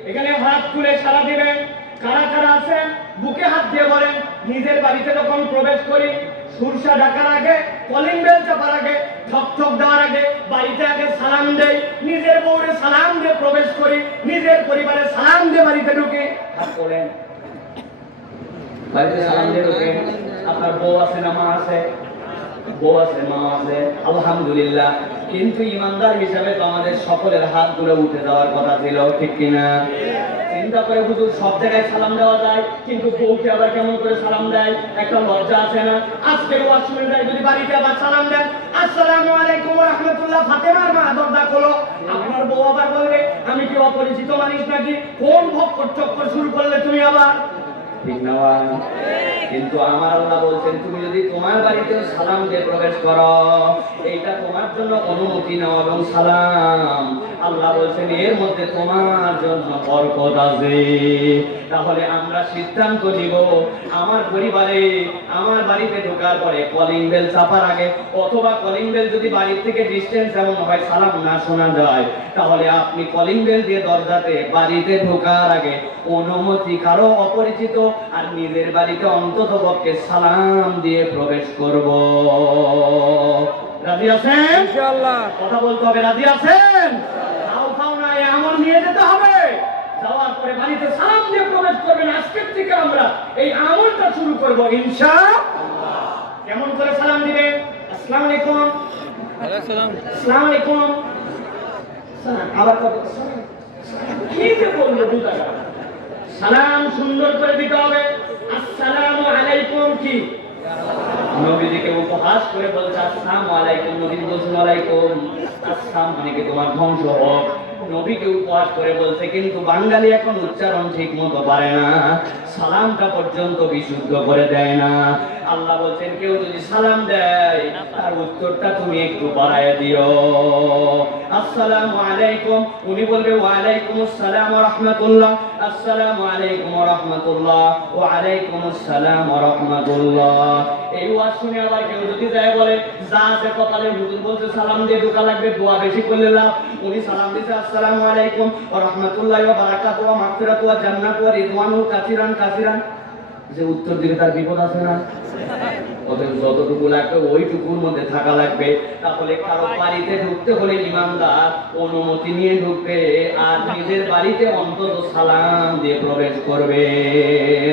এখানে হাত তুলে সারা দিবেন। কারা কারা আছেন বুকে হাত দিয়ে বলেন, নিজের বাড়িতে যখন প্রবেশ করি, সূর্যা ডাকার আগে, কলিং বেল চাপার আগে, ঠক ঠক দেওয়ার আগে, বাড়িতে আগে সালাম দেই, নিজের বউরে সালাম দিয়ে প্রবেশ করি, নিজের পরিবারে সালাম দিয়ে বাড়িতে ঢুকি। হাত তোলেন, বাড়িতে সালাম দিয়ে ঢুকেন। আপনার বউ আছে না মা আছে? বউ আছে, মা আছে, আলহামদুলিল্লাহ। কিন্তু ইমানদার হিসাবে তো আমাদের সকলের হাতগুলো উঠে যাওয়ার কথা ছিল, ঠিক কিনা? চিন্তা করে হুজুর, সব জায়গায় সালাম দেওয়া যায়, কিন্তু বউকে আবার কেমন করে সালাম দেয়? একটা লজ্জা আছে না? আজকের ওয়াশরুমে যায় যদি বাড়িতে আবার সালাম দেন, আসসালামু আলাইকুম ওয়া রাহমাতুল্লাহ, ফাতেমার মা দরজা খোলো, আপনার বউ আবার বলবে আমি কি অপরিচিত মানুষ নাকি? কোন ভক্কর চক্কর শুরু করলে তুমি আবার? ঠিক না? কিন্তু আমার আল্লাহ বলছেন, তুমি যদি তোমার বাড়িতেও সালাম দিয়ে প্রবেশ করো, এইটা তোমার জন্য অনুমতি নাও এবং সালাম। আল্লাহ বলছেন এর মধ্যে তোমার জন্য বরকত আছে। তাহলে আমরা সিদ্ধান্ত নিব, আমার পরিবারে, আমার বাড়িতে ঢোকার পরে কলিং বেল চাপার আগে, অথবা কলিং বেল যদি বাড়ির থেকে ডিস্টেন্স এমন হয় সালাম না শোনা যায়, তাহলে আপনি কলিং বেল দিয়ে দরজাতে বাড়িতে ঢোকার আগে অনুমতি কারো অপরিচিত আর নিজের বাড়িতে অন্তত পক্ষে সালাম দিয়ে প্রবেশ করব। রাজি আছেন? ইনশাআল্লাহ। কথা বলতে হবে, রাজি আছেন? খাও খাও না, আমল নিয়ে যেতে হবে। যাওয়ার পরে বাড়িতে সালাম দিয়ে প্রবেশ করবেন। আজকের থেকে আমরা এই আমলটা শুরু করব ইনশাআল্লাহ। কেমন করে সালাম দিবেন? আসসালামু আলাইকুম, আসসালামু আলাইকুম, আবার কত কি যে বলবো, বুঝা গেল। সালাম সুন্দর করে দিতে হবে। আসসালামু আলাইকুম কি? নবীজিকে উপহাস করে বলছে আসসালামু আলাইকুম, নবী বলছেন ওয়ালাইকুম আসসালাম, মানে কি তোমার ধ্বংস হোক। নবীকে উপহাস করে বলছে, কিন্তু বাঙালি এখন উচ্চারণ ঠিক মতো পারে না, সালামটা পর্যন্ত বিশুদ্ধ করে দেয় না। আল্লাহ বলছেন কেউ যদি সালাম দেয়, তার উত্তরটা তুমি একটু বাড়ায় দিও। আসসালামু আলাইকুম, উনি বলবে ওয়া আলাইকুম আসসালাম ওয়া রাহমাতুল্লাহ, আসসালামু আলাইকুম ওয়া রাহমাতুল্লাহ, ওয়া আলাইকুম আসসালাম ওয়া রাহমাতুল্লাহ। এই ওয়াজ শুনে আবার কেউ যদি যায় বলে, যা আছে কপালে, হুজুর বলছে সালাম দিয়ে ঢোকা লাগবে, দোয়া বেশি করলে লাভ। উনি সালাম দিতে আসসালামু আলাইকুম ওয়া রাহমাতুল্লাহি ওয়া বারাকাতুহু ওয়া মাগফিরাতুহু ওয়া জান্নাতু ওয়া রিদওয়ানু কাসিরান কাসিরান, যে উত্তর দিকে তার বিপদ আছে না? অতএব যতটুকু লাগবে ওইটুকুর মধ্যে থাকা লাগবে। তাহলে কারো বাড়িতে ঢুকতে হলে ইমানদার অনুমতি নিয়ে ঢুকবে, আর নিজের বাড়িতে অন্তত সালাম দিয়ে প্রবেশ করবে।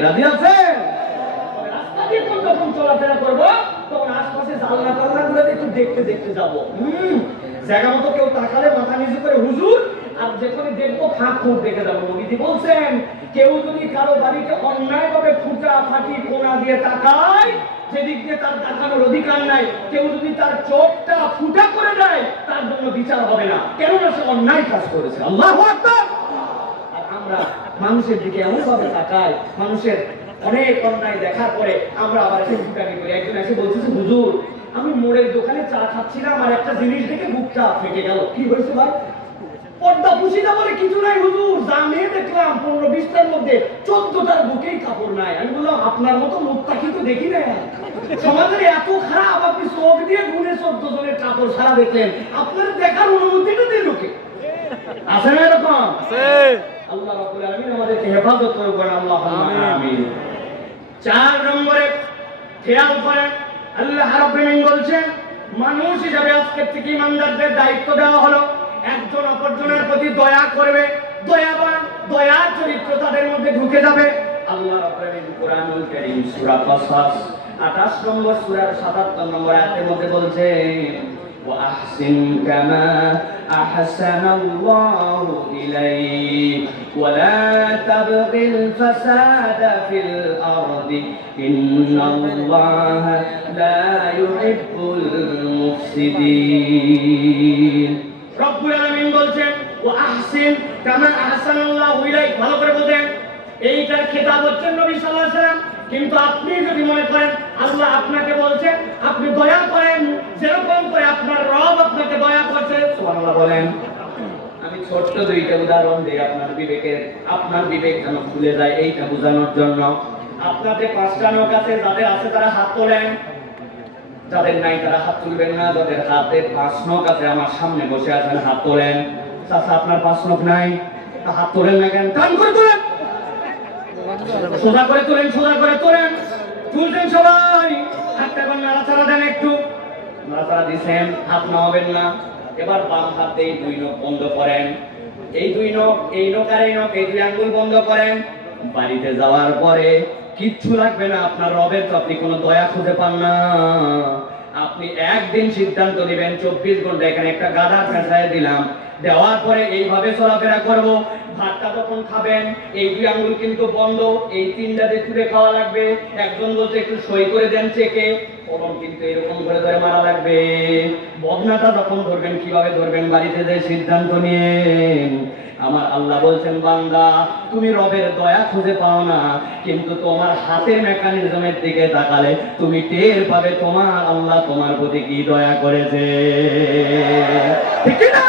রাজি আছেন? রাস্তা দিয়ে যখন চলাফেরা করবো, তখন আশপাশে জানলা টানলাগুলোতে একটু দেখতে দেখতে যাবো। জায়গা মতো কেউ তাকালে মাথা নিচু করে হুজুর, আর যেখানে দেখবো ফাঁক ফুঁক দেখে যাবো। নবীজি বলছেন কেউ যদি কারো বাড়িতে অন্যায়ভাবে ফুটা ফাঁকি কোণা দিয়ে তাকায়, যেদিক দিয়ে তার তাকানোর অধিকার নাই, কেউ যদি তার চোখটা ফুটা করে দেয়, তার জন্য বিচার হবে না, কেননা সে অন্যায় কাজ করেছে। আল্লাহু আকবার। আর আমরা মানুষের দিকে এমন ভাবে তাকাই, মানুষের অনেক অন্যায় দেখার পরে আমরা আবার এসে ফুটানি করি। একজন এসে বলতেছে হুজুর, আমি মোড়ের দোকানে চা খাচ্ছিলাম, আর একটা জিনিস দেখে বুকটা ফেটে গেল। কি হয়েছে ভাই? পর্দা পুশিদা বলে কিছু নাই হুজুর, যা মেয়ে দেখলাম 15-20টার মধ্যে 14টার বুকেই কাপড় নাই। আমি বললাম আপনার মতো মুক্তাকি তো দেখি না, সমাজের এত খারাপ, আপনি চোখ দিয়ে গুনে 14 জনের কাপড় সারা দেখলেন, আপনার দেখার অনুমতিটা দিল কে? আছে না এরকম? আছে। আল্লাহ রাব্বুল আলামিন আমাদেরকে হেফাজত করুন, আল্লাহুম্মা আমিন। 4 নম্বরে খেয়াল করেন, আল্লাহ রাব্বুল আলামিন বলছেন মানুষ হিসাবে আজকের থেকে ইমানদারদের দায়িত্ব দেওয়া হলো একজন অপরজনের প্রতি দয়া করবে, দয়াবান দয়ার চরিত্র তাদের মধ্যে ঢুকে যাবে। আল্লাহ রাব্বুল আলামিন কুরআনুল কারীম সূরা কাসাস 28 নম্বর সূরার 77 নম্বর আয়াতের মধ্যে বলছেন وأحسن كما أحسن الله إليك ولا تبغ الفساد في الأرض إن الله لا يحب المفسدين رب العالمين বলছেন وأحسن كما أحسن الله إليك ভালো করে বলেন এইটার খেতাব হচ্ছেন নবী সাল্লাল্লাহু আলাইহি ওয়াসাল্লাম। কিন্তু আপনি যদি মনে করেন আল্লাহ আপনাকে বলছেন আপনি দয়া করেন যেরকম করে আপনার রব আপনাকে দয়া করছে, সুবহানাল্লাহ বলেন। আমি ছোট্ট দুইটা উদাহরণ দিই আপনার বিবেক যেন খুলে যায় এইটা বোঝানোর জন্য। আপনাদের 5টা নখ আছে, যাদের আছে তারা হাত তোলেন, যাদের নাই তারা হাত তুলবেন না। যাদের হাতে 5 নখ আছে আমার সামনে বসে আছেন হাত তোলেন। চাচা আপনার 5 নখ নাই, হাত তোলেন না কেন? টান করে তোলেন, সোজা করে তোলেন, সোজা করে তোলেন। তুলছেন সবাই, হাতটা করে নাড়াচাড়া দেন, একটু নাড়াচাড়া দিচ্ছেন, হাত নামাবেন না। এবার বাম হাতে 2 নখ বন্ধ করেন, এই 2 নখ, এই নখ আর এই নখ, এই 2 আঙ্গুল বন্ধ করেন। বাড়িতে যাওয়ার পরে কিচ্ছু লাগবে না, আপনার রবের তো আপনি কোনো দয়া খুঁজে পান না। আপনি একদিন সিদ্ধান্ত নেবেন 24 ঘন্টা এখানে একটা গাধা পেঁচায় দিলাম, দেওয়ার পরে এইভাবে চলাফেরা করব। ভাতটা যখন খাবেন এই 2 আঙ্গুল কিন্তু বন্ধ, এই 3টাতে তুলে খাওয়া লাগবে। একজন বলতে একটু সই করে দেন চেকে, কলম কিন্তু এরকম করে ধরে মারা লাগবে। বদনাটা যখন ধরবেন কিভাবে ধরবেন বাড়িতে যে সিদ্ধান্ত নিয়ে। আমার আল্লাহ বলছেন বান্দা তুমি রবের দয়া খুঁজে পাও না, কিন্তু তোমার হাতের মেকানিজমের দিকে তাকালে তুমি টের পাবে তোমার আল্লাহ তোমার প্রতি কি দয়া করেছে, ঠিক না?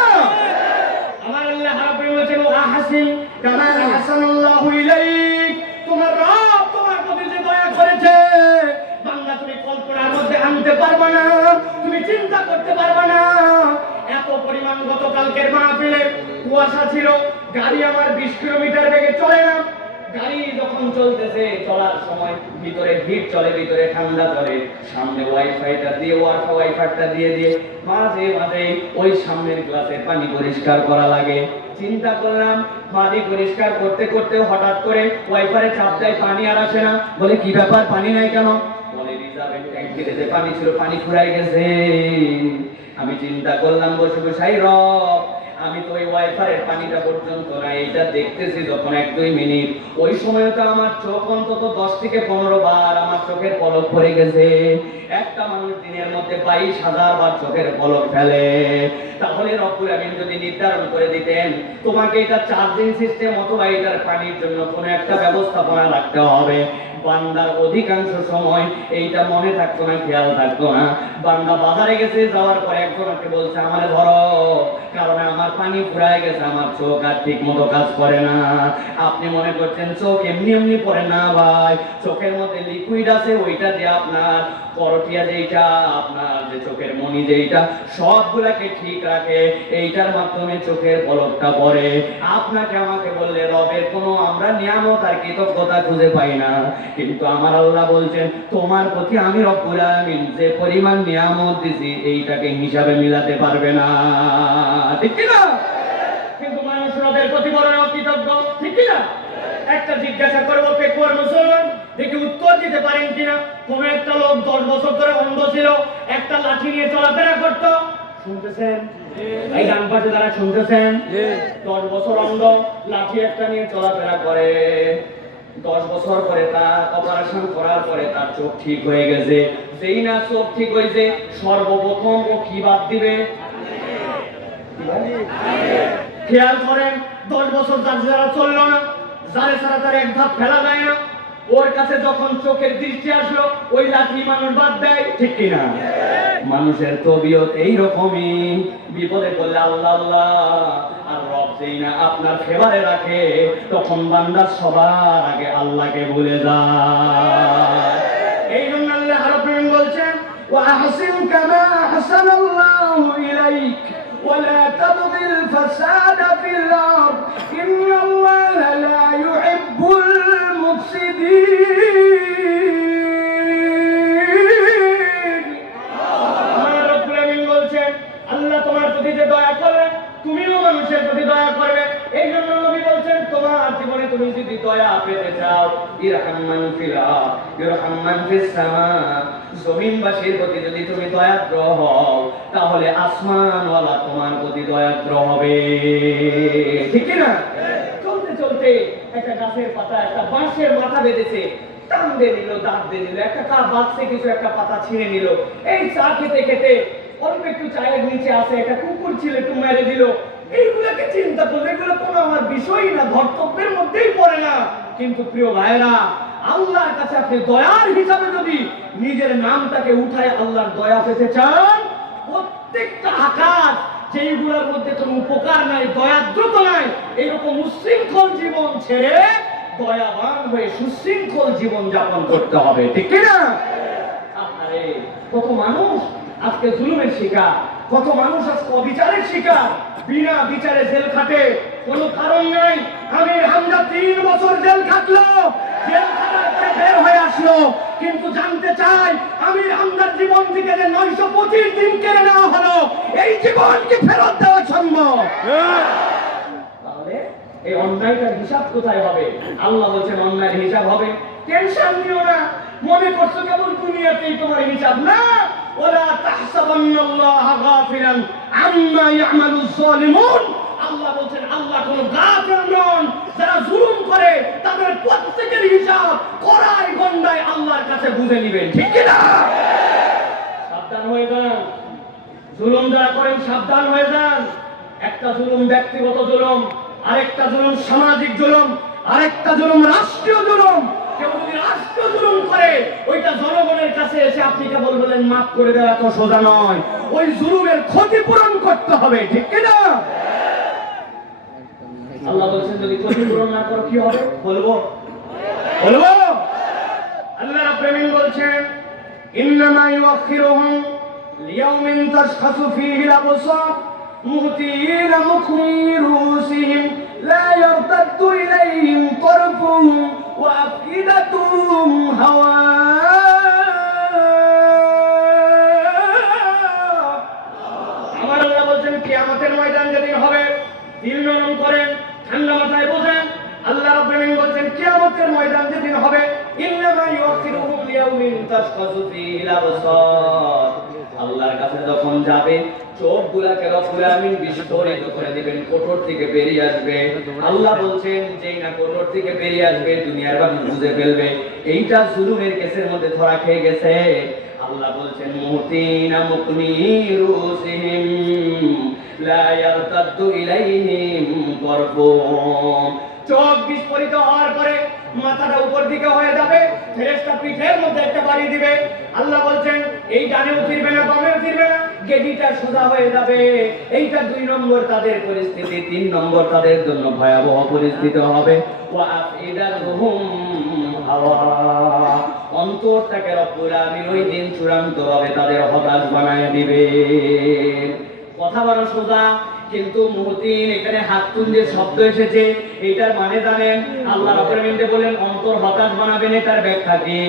আমার আল্লাহ রাব্বুল বলেছেন আহসিন কামা আহসানাল্লাহু ইলাইক, তোমার রব তোমার প্রতি যে দয়া করেছে বান্দা তুমি কল্পনার মধ্যে আনতে পারবে না, তুমি চিন্তা করতে পারবে না। এত পরিমাণ গতকালকের মাহফিলে কুয়াশা ছিল, গাড়ি আমার 20 কিলোমিটার বেগে চলে না। গাড়ি যখন চলতেছে চলার সময় ভিতরে হিট চলে, ভিতরে ঠান্ডা চলে, সামনে ওয়াইফাইটা দিয়ে ওয়াইফাইটা দিয়ে মাঝে মাঝে ওই সামনের গ্লাসে পানি পরিষ্কার করা লাগে। চিন্তা করলাম পানি পরিষ্কার করতে করতে হঠাৎ করে ওয়াইফারে চাপ দেয়, পানি আর আসে না। বলে কি ব্যাপার, পানি নাই কেন? বলে রিজার্ভের ট্যাঙ্কিতে যে পানি ছিল পানি ফুরাই গেছে। আমি চিন্তা করলাম বসে বসে রব আমি তো ওই ওয়াইফারের পানিটা পর্যন্ত না এইটা দেখতেছি যখন 1-2 মিনিট, ওই সময় তো আমার চোখ অন্তত 10 থেকে 15 বার আমার চোখের পলক পড়ে গেছে। একটা মানুষ দিনের মধ্যে 22,000 বার চোখের পলক ফেলে। তাহলে রব্বুল আমিন যদি নির্ধারণ করে দিতেন তোমাকে এটা চার্জিং সিস্টেম অথবা এটার পানির জন্য কোনো একটা ব্যবস্থাপনা রাখতে হবে, বান্দার অধিকাংশ সময় এইটা মনে থাকতো না, খেয়াল থাকতো না। বান্দা বাজারে গেছে, যাওয়ার পরে একজনকে বলছে আমারে ধরো, কারণ আমার পানি ফুরায় গেছে, আমার চোখ আর ঠিক মতো কাজ করে না। আপনি মনে করছেন চোখ এমনি এমনি পড়ে না ভাই, চোখের মধ্যে লিকুইড আছে, ওইটা দিয়ে আপনার করটিয়া যেইটা, আপনার যে চোখের মনি যেইটা সবগুলাকে ঠিক রাখে, এইটার মাধ্যমে চোখের পলকটা পড়ে। আপনাকে আমাকে বললে রবের কোনো আমরা নিয়ামত আর কৃতজ্ঞতা খুঁজে পাই না, কিন্তু আমার আল্লাহ বলছেন তোমার প্রতি আমি রব্বুল আমিন যে পরিমাণ নিয়ামত দিছি এইটাকে হিসাবে মিলাতে পারবে না, ঠিক কি না? কিন্তু মানুষ রবের প্রতি বড় অকৃতজ্ঞ, ঠিক কি না? একটা জিজ্ঞাসা করবো পেকুয়ার মুসলমান, দেখি উত্তর দিতে পারেন কিনা। কোন একটা লোক 10 বছর ধরে অন্ধ ছিল, একটা লাঠি নিয়ে চলাফেরা করতো, শুনতেছেন? এই ডান পাশে যারা শুনতেছেন 10 বছর অন্ধ, লাঠি একটা নিয়ে চলাফেরা করে। 10 বছর পরে তার অপারেশন করার পরে তার চোখ ঠিক হয়ে গেছে। যেই না চোখ ঠিক হয়েছে সর্বপ্রথম ও কি বাদ দিবে? খেয়াল করেন 10 বছর যারা চললো না, যারে ছাড়া তার এক ধাপ ফেলা যায় না, ওর কাছে যখন চোখের দৃষ্টি আসলো ওই লাঠি মানুষ বাদ দেয়, ঠিক কিনা? মানুষের তবিয়ত এইরকমই, বিপদে পড়লে আল্লাহ আল্লাহ আর রব যেই না আপনার ফেভারে রাখে তখন বান্দা সবার আগে আল্লাহকে ভুলে যায়। এই জন্য আল্লাহ রাব্বুল আলামিন বলছেন ওয়াহসিন কামা আহসানাল্লাহু ইলাইক ওয়ালা তাবগিল ফাসাদা ফিল আরদ ইন্নাল্লাহা লা ইউহিব্বুল মুফসিদিন। আমার রাব্বুল আলামিন বলছেন আল্লাহ তোমার প্রতি যে দয়া করলেন তুমিও মানুষের প্রতি দয়া করবে। এই জন্য নবী বলছেন তোমার ইরহাম মান ফিল আরদ ইরহাম মান ফিস সামা। জমিনবাসীর প্রতি যদি তুমি দয়াদ্র হও তাহলে আসমানওয়ালা তোমার প্রতি দয়াদ্র হবে, ঠিক কি না? চলতে চলতে একটা গাছের পাতা একটা বাঁশের মাথা বেঁধেছে, টান দিয়ে নিল, দাঁত দিয়ে নিল, একটা কা বাঁচছে কিছু একটা পাতা ছিঁড়ে নিল। এই চা খেতে খেতে অল্প একটু চায়ের নিচে আসে একটা কুকুর ছিল, একটু মেরে দিল। এইগুলোকে চিন্তা করলে এগুলো কোনো আমার বিষয়ই না, ধর্তব্যের মধ্যেই পড়ে না। কিন্তু প্রিয় ভাইরা, আল্লাহর কাছে আপনি দয়ার হিসাবে যদি নিজের নামটাকে উঠায় আল্লাহর দয়া পেতে চান, প্রত্যেকটা আকাশ যেইগুলোর মধ্যে কোনো উপকার নাই, দয়াদ্রতা নাই, এইরকম উশৃঙ্খল জীবন ছেড়ে দয়াবান হয়ে সুশৃঙ্খল জীবন যাপন করতে হবে, ঠিক কিনা? আরে কত মানুষ আজকে জুলুমের শিকার, কত মানুষ আজকে অবিচারের শিকার, বিনা বিচারে জেল খাটে, কোনো কারণ নাই। আমির হামজা 3 বছর জেল খাটলো, জেল খাটার পরে বের হয়ে আসলো, কিন্তু জানতে চাই আমির হামজার জীবন থেকে যে 925 দিন কেড়ে নেওয়া হলো, এই জীবন কি ফেরত দেওয়া সম্ভব? তাহলে এই অন্যায়টার হিসাব কোথায় হবে? আল্লাহ বলছেন অন্যায়ের হিসাব হবে। টেনশন নিও না, মনে করছো কেবল দুনিয়াতেই তোমার হিসাব না। ওয়ালা তাহসাবান্নাল্লাহা গাফিলান আম্মা ইয়ামালুজ জালিমুন। আল্লাহ বলছেন আল্লাহ কোনো গাফিল নন, যারা জুলুম করে তাদের প্রত্যেকের হিসাব কড়াই গন্ডায় আল্লাহর কাছে বুঝে নেবেন, ঠিক কি না? সাবধান হয়ে যান, জুলুম যারা করেন সাবধান হয়ে যান। একটা জুলুম ব্যক্তিগত জুলুম, আরেকটা জুলুম সামাজিক জুলুম, আরেকটা জুলুম রাষ্ট্রীয় জুলুম। কেউ যদি রাষ্ট্রীয় জুলুম করে ওইটা জনগণের কাছে এসে আপনি কেবল বলেন মাফ করে দেওয়া এত সোজা নয়, ওই জুলুমের ক্ষতিপূরণ করতে হবে, ঠিক কিনা? আল্লাহ বলছেন যদি ক্ষতিপূরণ না করো কি হবে? বলবো আল্লাহ রাব্বুল আলামিন বলছেন ইন্নামা ইউআখিরুহুম লিয়াউমিন তাশখাসু ফীহিল আবসার মুহতিনা মুকনি রুসিহিম লা ইয়ারতাদ্দু ইলাইহিম তারফুহুম ওয়া আফইদাতুহুম হাওয়া। আমার আল্লাহ বলছেন কিয়ামতের ময়দান যেদিন হবে, দিল নরম করেন, ঠান্ডা মাথায় বোঝেন। আল্লাহ রাব্বুল আলামিন বলছেন কিয়ামতের ময়দান যেদিন হবে, ইন্নামা ইউআখিরুহুম লিয়াউমিন তাশখাসু ফীহিল আবসার। আল্লাহর কাছে যখন যাবে চোখগুলাকে রব্বুল আলামিন বিস্ফোরিত করে দিবেন, কোটর থেকে বেরিয়ে আসবে। আল্লাহ বলছেন যেই না কোটর থেকে বেরিয়ে আসবে দুনিয়ার বাকি বুঝে ফেলবে এইটা জুলুমের কেসের মধ্যে ধরা খেয়ে গেছে। আল্লাহ বলছেন মুহতিনা মুকনি রুসিহিম লা ইয়ারতাদ্দু ইলাইহিম তারফুহুম। চোখ বিস্ফোরিত হওয়ার পরে মাথাটা উপর দিকে হয়ে যাবে, ফেরেশতা পিঠের মধ্যে একটা বাড়ি দিবে। আল্লাহ বলছেন এই ডানেও ফিরবে না বামেও ফিরবে না, গেদিটা সোজা হয়ে যাবে। এইটা 2 নম্বর তাদের পরিস্থিতি। 3 নম্বর তাদের জন্য ভয়াবহ পরিস্থিতি হবে। ওয়া আফইদাতুহুম হাওয়া। অন্তরটাকে রব্বুল আলামিন ওই দিন চূড়ান্তভাবে তাদের হতাশ বানায় দিবে। কথা বড় সোজা, কিন্তু মুহতিন এখানে হাত তুলে শব্দ এসেছে, এটার মানে জানেন? আল্লাহ রাব্বুল আলামিন বলেন অন্তর হতাশ বানাবেন, এটার ব্যাখ্যা কি?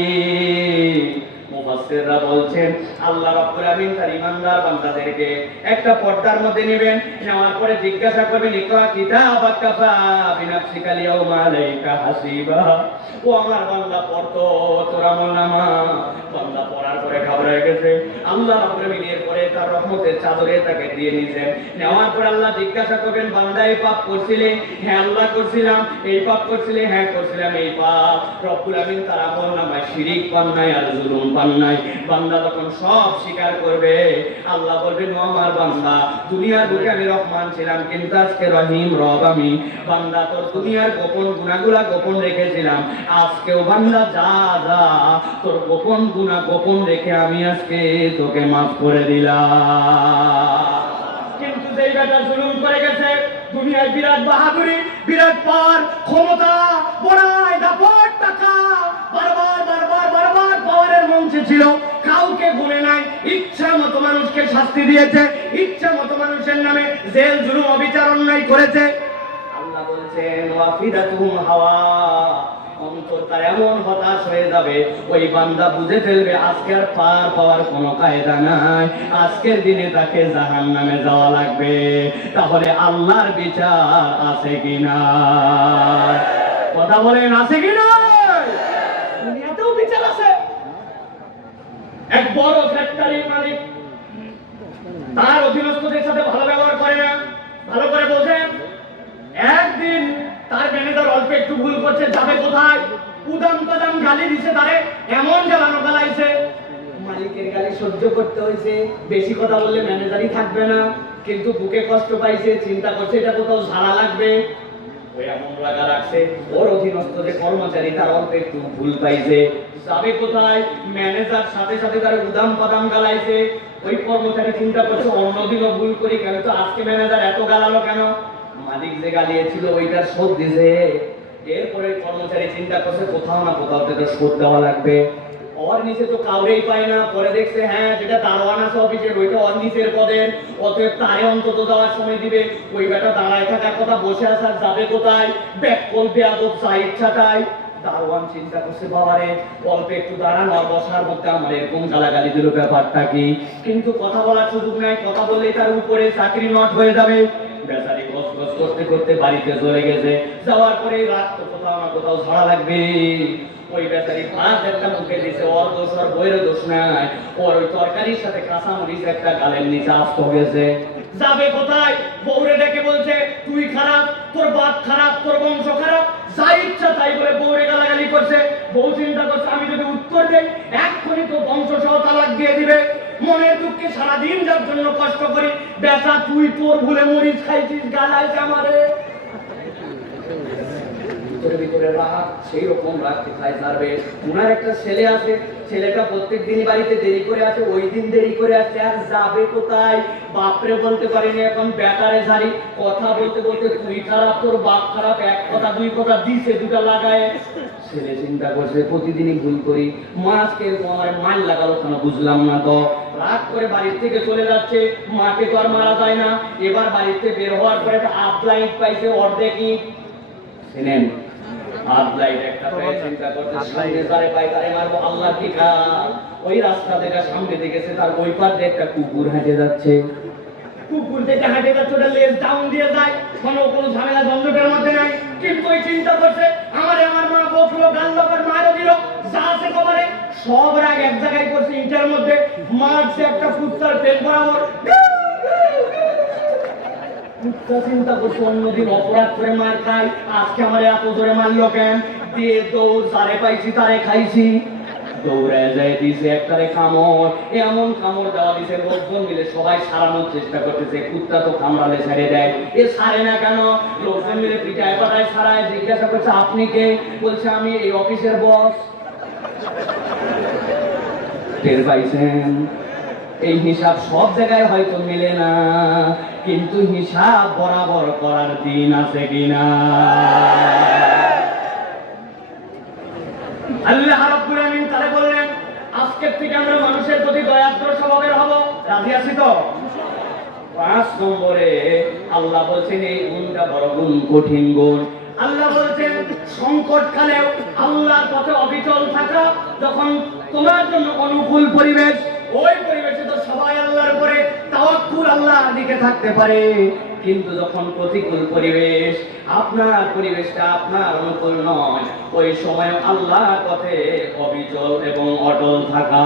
মুফাসসিররা বলছেন আল্লাহ রাব্বুল আলামিন তার ঈমানদার বান্দাদেরকে একটা পর্দার মধ্যে নেবেন, নেওয়ার পরে জিজ্ঞাসা করবেন ইকরা কিতাবাকা কাফা বিনাফসিকা আল-ইয়াওমা আলাইকা হাসিবা। ও আমার বান্দা পড়তো তোর আমলনামা। বান্দা পড়ার পরে ঘাবড়ে গেছে। আল্লাহ রাব্বুল আলামিন এর পরে তার রহমতের চাদরে তাকে দিয়ে নিয়েছেন। নেওয়ার পর আল্লাহ জিজ্ঞাসা করবেন বান্দা এই পাপ করছিলে? হ্যাঁ আল্লাহ করছিলাম। এই পাপ করছিলে? হ্যাঁ করছিলাম। এই পাপ রব্বুল আলামিন তার আমলনামায় শিরিক পান নাই আর জুলুম পান নাই। বান্দা যখন সব স্বীকার করবে আল্লাহ বলবেন ও আমার বান্দা দুনিয়ার বুকে আমি রহমান ছিলাম, কিন্তু আজকে রহিম রব আমি। বান্দা তোর দুনিয়ার গোপন গুনাহগুলা গোপন রেখেছিলাম, আজকেও বান্দা যা যা তোর গোপন গুনাহ গোপন রেখে আমি আজকে তোকে মাফ করে দিলাম। কিন্তু যেই বেটা জুলুম করে গেছে, দুনিয়ায় বিরাট বাহাদুরি, বিরাট পার, ক্ষমতা, বড়াই, দাপট, টাকা, বারবার বারবার বারবার পাওয়ারের মঞ্চে ছিল, কাউকে গুনে নাই, ইচ্ছা মতো মানুষকে শাস্তি দিয়েছে, ইচ্ছা মতো মানুষের নামে জেল জুলুম অবিচার অন্যায় করেছে। আল্লাহ বলছেন ওয়াফিদাতুহুম হাওয়া। অন্তর তার এমন হতাশ হয়ে যাবে, ওই বান্দা বুঝে ফেলবে আজকে আর পার পাওয়ার কোনো কায়দা নাই, আজকের দিনে তাকে জাহান্নামে যাওয়া লাগবে। তাহলে আল্লাহর বিচার আছে কিনা? কথা বলেন আছে কিনা? এটাও বিচার আছে। এক বড় ফ্যাক্টরির মালিক তার অধীনস্থদের সাথে ভালো ব্যবহার করে না, ভালো করে বোঝেন। একদিন তার ম্যানেজার অল্প একটু ভুল করছে, যাবে কোথায়, উদাম কাদাম গালি দিছে, তারে এমন জ্বালানো গালাইছে, মালিকের গালি সহ্য করতে হয়েছে। বেশি কথা বললে ম্যানেজারই থাকবে না, কিন্তু বুকে কষ্ট পাইছে, চিন্তা করছে এটা কোথাও ঝাড়া লাগবে, ওই এমন লাগা রাখছে। ওর অধীনস্থ যে কর্মচারী তার অল্প একটু ভুল পাইছে, যাবে কোথায়, ম্যানেজার সাথে সাথে তার উদাম পাদাম গালাইছে। ওই কর্মচারী চিন্তা করছে অন্যদিনও ভুল করি কেন, তো আজকে ম্যানেজার এত গালালো কেন, মালিক যে গালিয়েছিল ওইটার শোধ দিছে। এরপরে কর্মচারী চিন্তা করছে কোথাও না কোথাও তো শোধ দেওয়া লাগবে, ওর নিচে তো কাউরেই পায় না। পরে দেখছে হ্যাঁ যেটা দারোয়ান আছে অফিসের ওইটা ওর নিচের পদের, অতএব তারে অন্তত দেওয়ার সময় দিবে। ওই বেটা দাঁড়ায় থাকার কথা, বসে আসার যাবে কোথায়, ব্যাককল বেয়াদব যা ইচ্ছা তাই। দারোয়ান চিন্তা করছে বাবারে অল্প একটু দাঁড়ান, আর বসার মধ্যে আমার এরকম গালাগালি দিল, ব্যাপারটা কি, কিন্তু কথা বলার সুযোগ নাই, কথা বললেই তার উপরে চাকরি নট হয়ে যাবে। বেচারি গসগস করতে করতে বাড়িতে চলে গেছে। যাওয়ার পরে রাত তো কোথাও না কোথাও ঝাড়া লাগবে। ওই বেচারি ভাত একটা মুখে দিছে, ওর দোষ আর বইয়ের দোষ নাই, ওর ওই তরকারির সাথে কাঁচা মরিচ একটা গালের নিচে আস্ত গেছে। যাবে কোথায়, বউরে ডেকে বলছে তুই খারাপ, তোর বাপ খারাপ, তোর বংশ খারাপ, যা ইচ্ছা তাই বলে বউরে গালাগালি করছে। বউ চিন্তা করছে আমি যদি উত্তর দেই এক্ষুনি তো বংশ সহ তালাক দিয়ে দিবে। মনের দুঃখে সারাদিন যার জন্য কষ্ট করি, বেচা তুই তোর ভুলে মরিচ খাইছিস, গালাইছে আমারে। ভিতরে ভিতরে রাগ, সেই রকম রাগ কোথায় ছাড়বে। উনার একটা ছেলে আছে, ছেলেটা প্রত্যেক দিন বাড়িতে দেরি করে আসে, ওই দিন দেরি করে আসছে, আর যাবে কোথায়, বাপরে বলতে পারিনি, এখন বেটারে ঝাড়ি, কথা বলতে বলতে তুই খারাপ, তোর বাপ খারাপ, এক কথা দুই কথা দিছে দুটা লাগায়। ছেলে চিন্তা করছে প্রতিদিনই ভুল করি, মাছকে আমার মাল লাগালো কেন বুঝলাম না তো। রাগ করে বাড়ির থেকে চলে যাচ্ছে, মাকে তো আর মারা যায় না। এবার বাড়িতে বের হওয়ার পরে একটা আপলাইট পাইছে, অর্ধেক ইট, শুনেন আপলাইট একটা পেয়ে চিন্তা করতে সামনে যারে পাই তারে মারবো, আল্লাহ কি খায়। ওই রাস্তা থেকে সামনে দেখেছে তার ওই পার দিয়ে একটা কুকুর হেঁটে যাচ্ছে, কুকুর থেকে হেঁটে যাচ্ছে, ওটা লেজ ডাউন দিয়ে যায়, কোনো ঝামেলা ঝঞ্ঝটের মধ্যে নাই। কিন্তু ওই চিন্তা করছে আমার মা বকলো, গাল লোকের মারও দিল, যা আছে খবরে সব রাগ এক জায়গায় করছে, ইটার মধ্যে মারছে একটা কুত্তার পেট বরাবর। চিন্তা করছে অন্যদিন অপরাধ করে মার খাই, আজকে আমার এত জোরে মারলো কেন, দিয়ে দৌড়, যারে পাইছি তারে খাইছি। দৌড়ে যায় দিছে একটারে কামড়, এমন কামড় দেওয়া দিছে লোকজন মিলে সবাই সারানোর চেষ্টা করতেছে, কুত্তা তো কামড়ালে ছেড়ে দেয়, এ ছাড়ে না কেন, লোকজন মিলে পিটায় পাটায় ছাড়ায়। জিজ্ঞাসা করছে আপনি কে, বলছে আমি এই অফিসের বস। টের পাইছেন, এই হিসাব সব জায়গায় হয়তো মিলে না, কিন্তু হিসাব বরাবর করার দিন আছে কিনা। আল্লাহ রাব্বুল আমিন তারে বললেন আজকের থেকে আমরা মানুষের প্রতি দয়াদ্র স্বভাবের হব, রাজি আছি তো। 5 নম্বরে আল্লাহ বলছেন এই গুণটা বড় গুণ, কঠিন গুণ। আল্লাহ বলছেন সংকট কালেও আল্লাহর পথে অবিচল থাকা, যখন তোমার জন্য অনুকূল পরিবেশ, ওই পরিবেশে তো সবাই আল্লাহর উপরে তাওয়াক্কুল আল্লাহর দিকে থাকতে পারে, কিন্তু যখন প্রতিকূল পরিবেশ, আপনার পরিবেশটা আপনার অনুকূল নয়, ওই সময় আল্লাহর পথে অবিচল এবং অটল থাকা।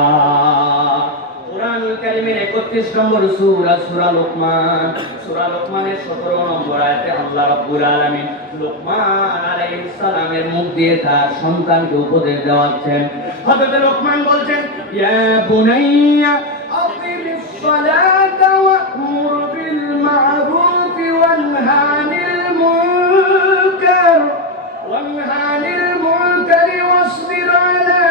কুরআনুল কারীমের 31 নম্বর সূরা, সূরা লোকমান, সূরা লোকমানের 17 নম্বর আয়াতে আল্লাহ রাব্বুল আলামিন লোকমান আলাইহিস সালামের মুখ দিয়ে তার সন্তানকে উপদেশ দেওয়াচ্ছেন। হযরত লোকমান বলছেন ইয়া বুনাইয়া আকিমিস সালাতা ওয়া'মুর বিল মা'রুফ ওয়ানহা আনিল মুনকার ওয়াসবির আলা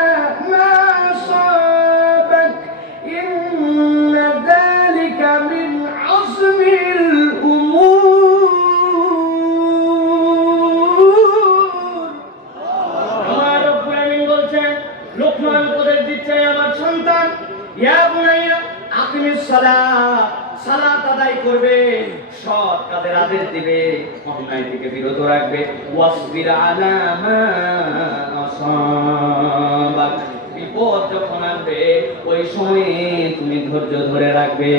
মা আসাবাক ইন্না যালিকা মিন আযমিল উমুর। আমার রব্বুল আমিন বলছেন, লোকমান উপদেশ দিচ্ছে আমার সন্তান, ইয়া বুনাইয়া আকিমিস সালাত, সালাত আদায় করবে, সৎ কাজের আদেশ দিবে, অন্যায় থেকে বিরত রাখবে, ওয়াসবির আলা মা আসাবাক, বিপদ যখন আসবে ওই সময়ে তুমি ধৈর্য ধরে রাখবে।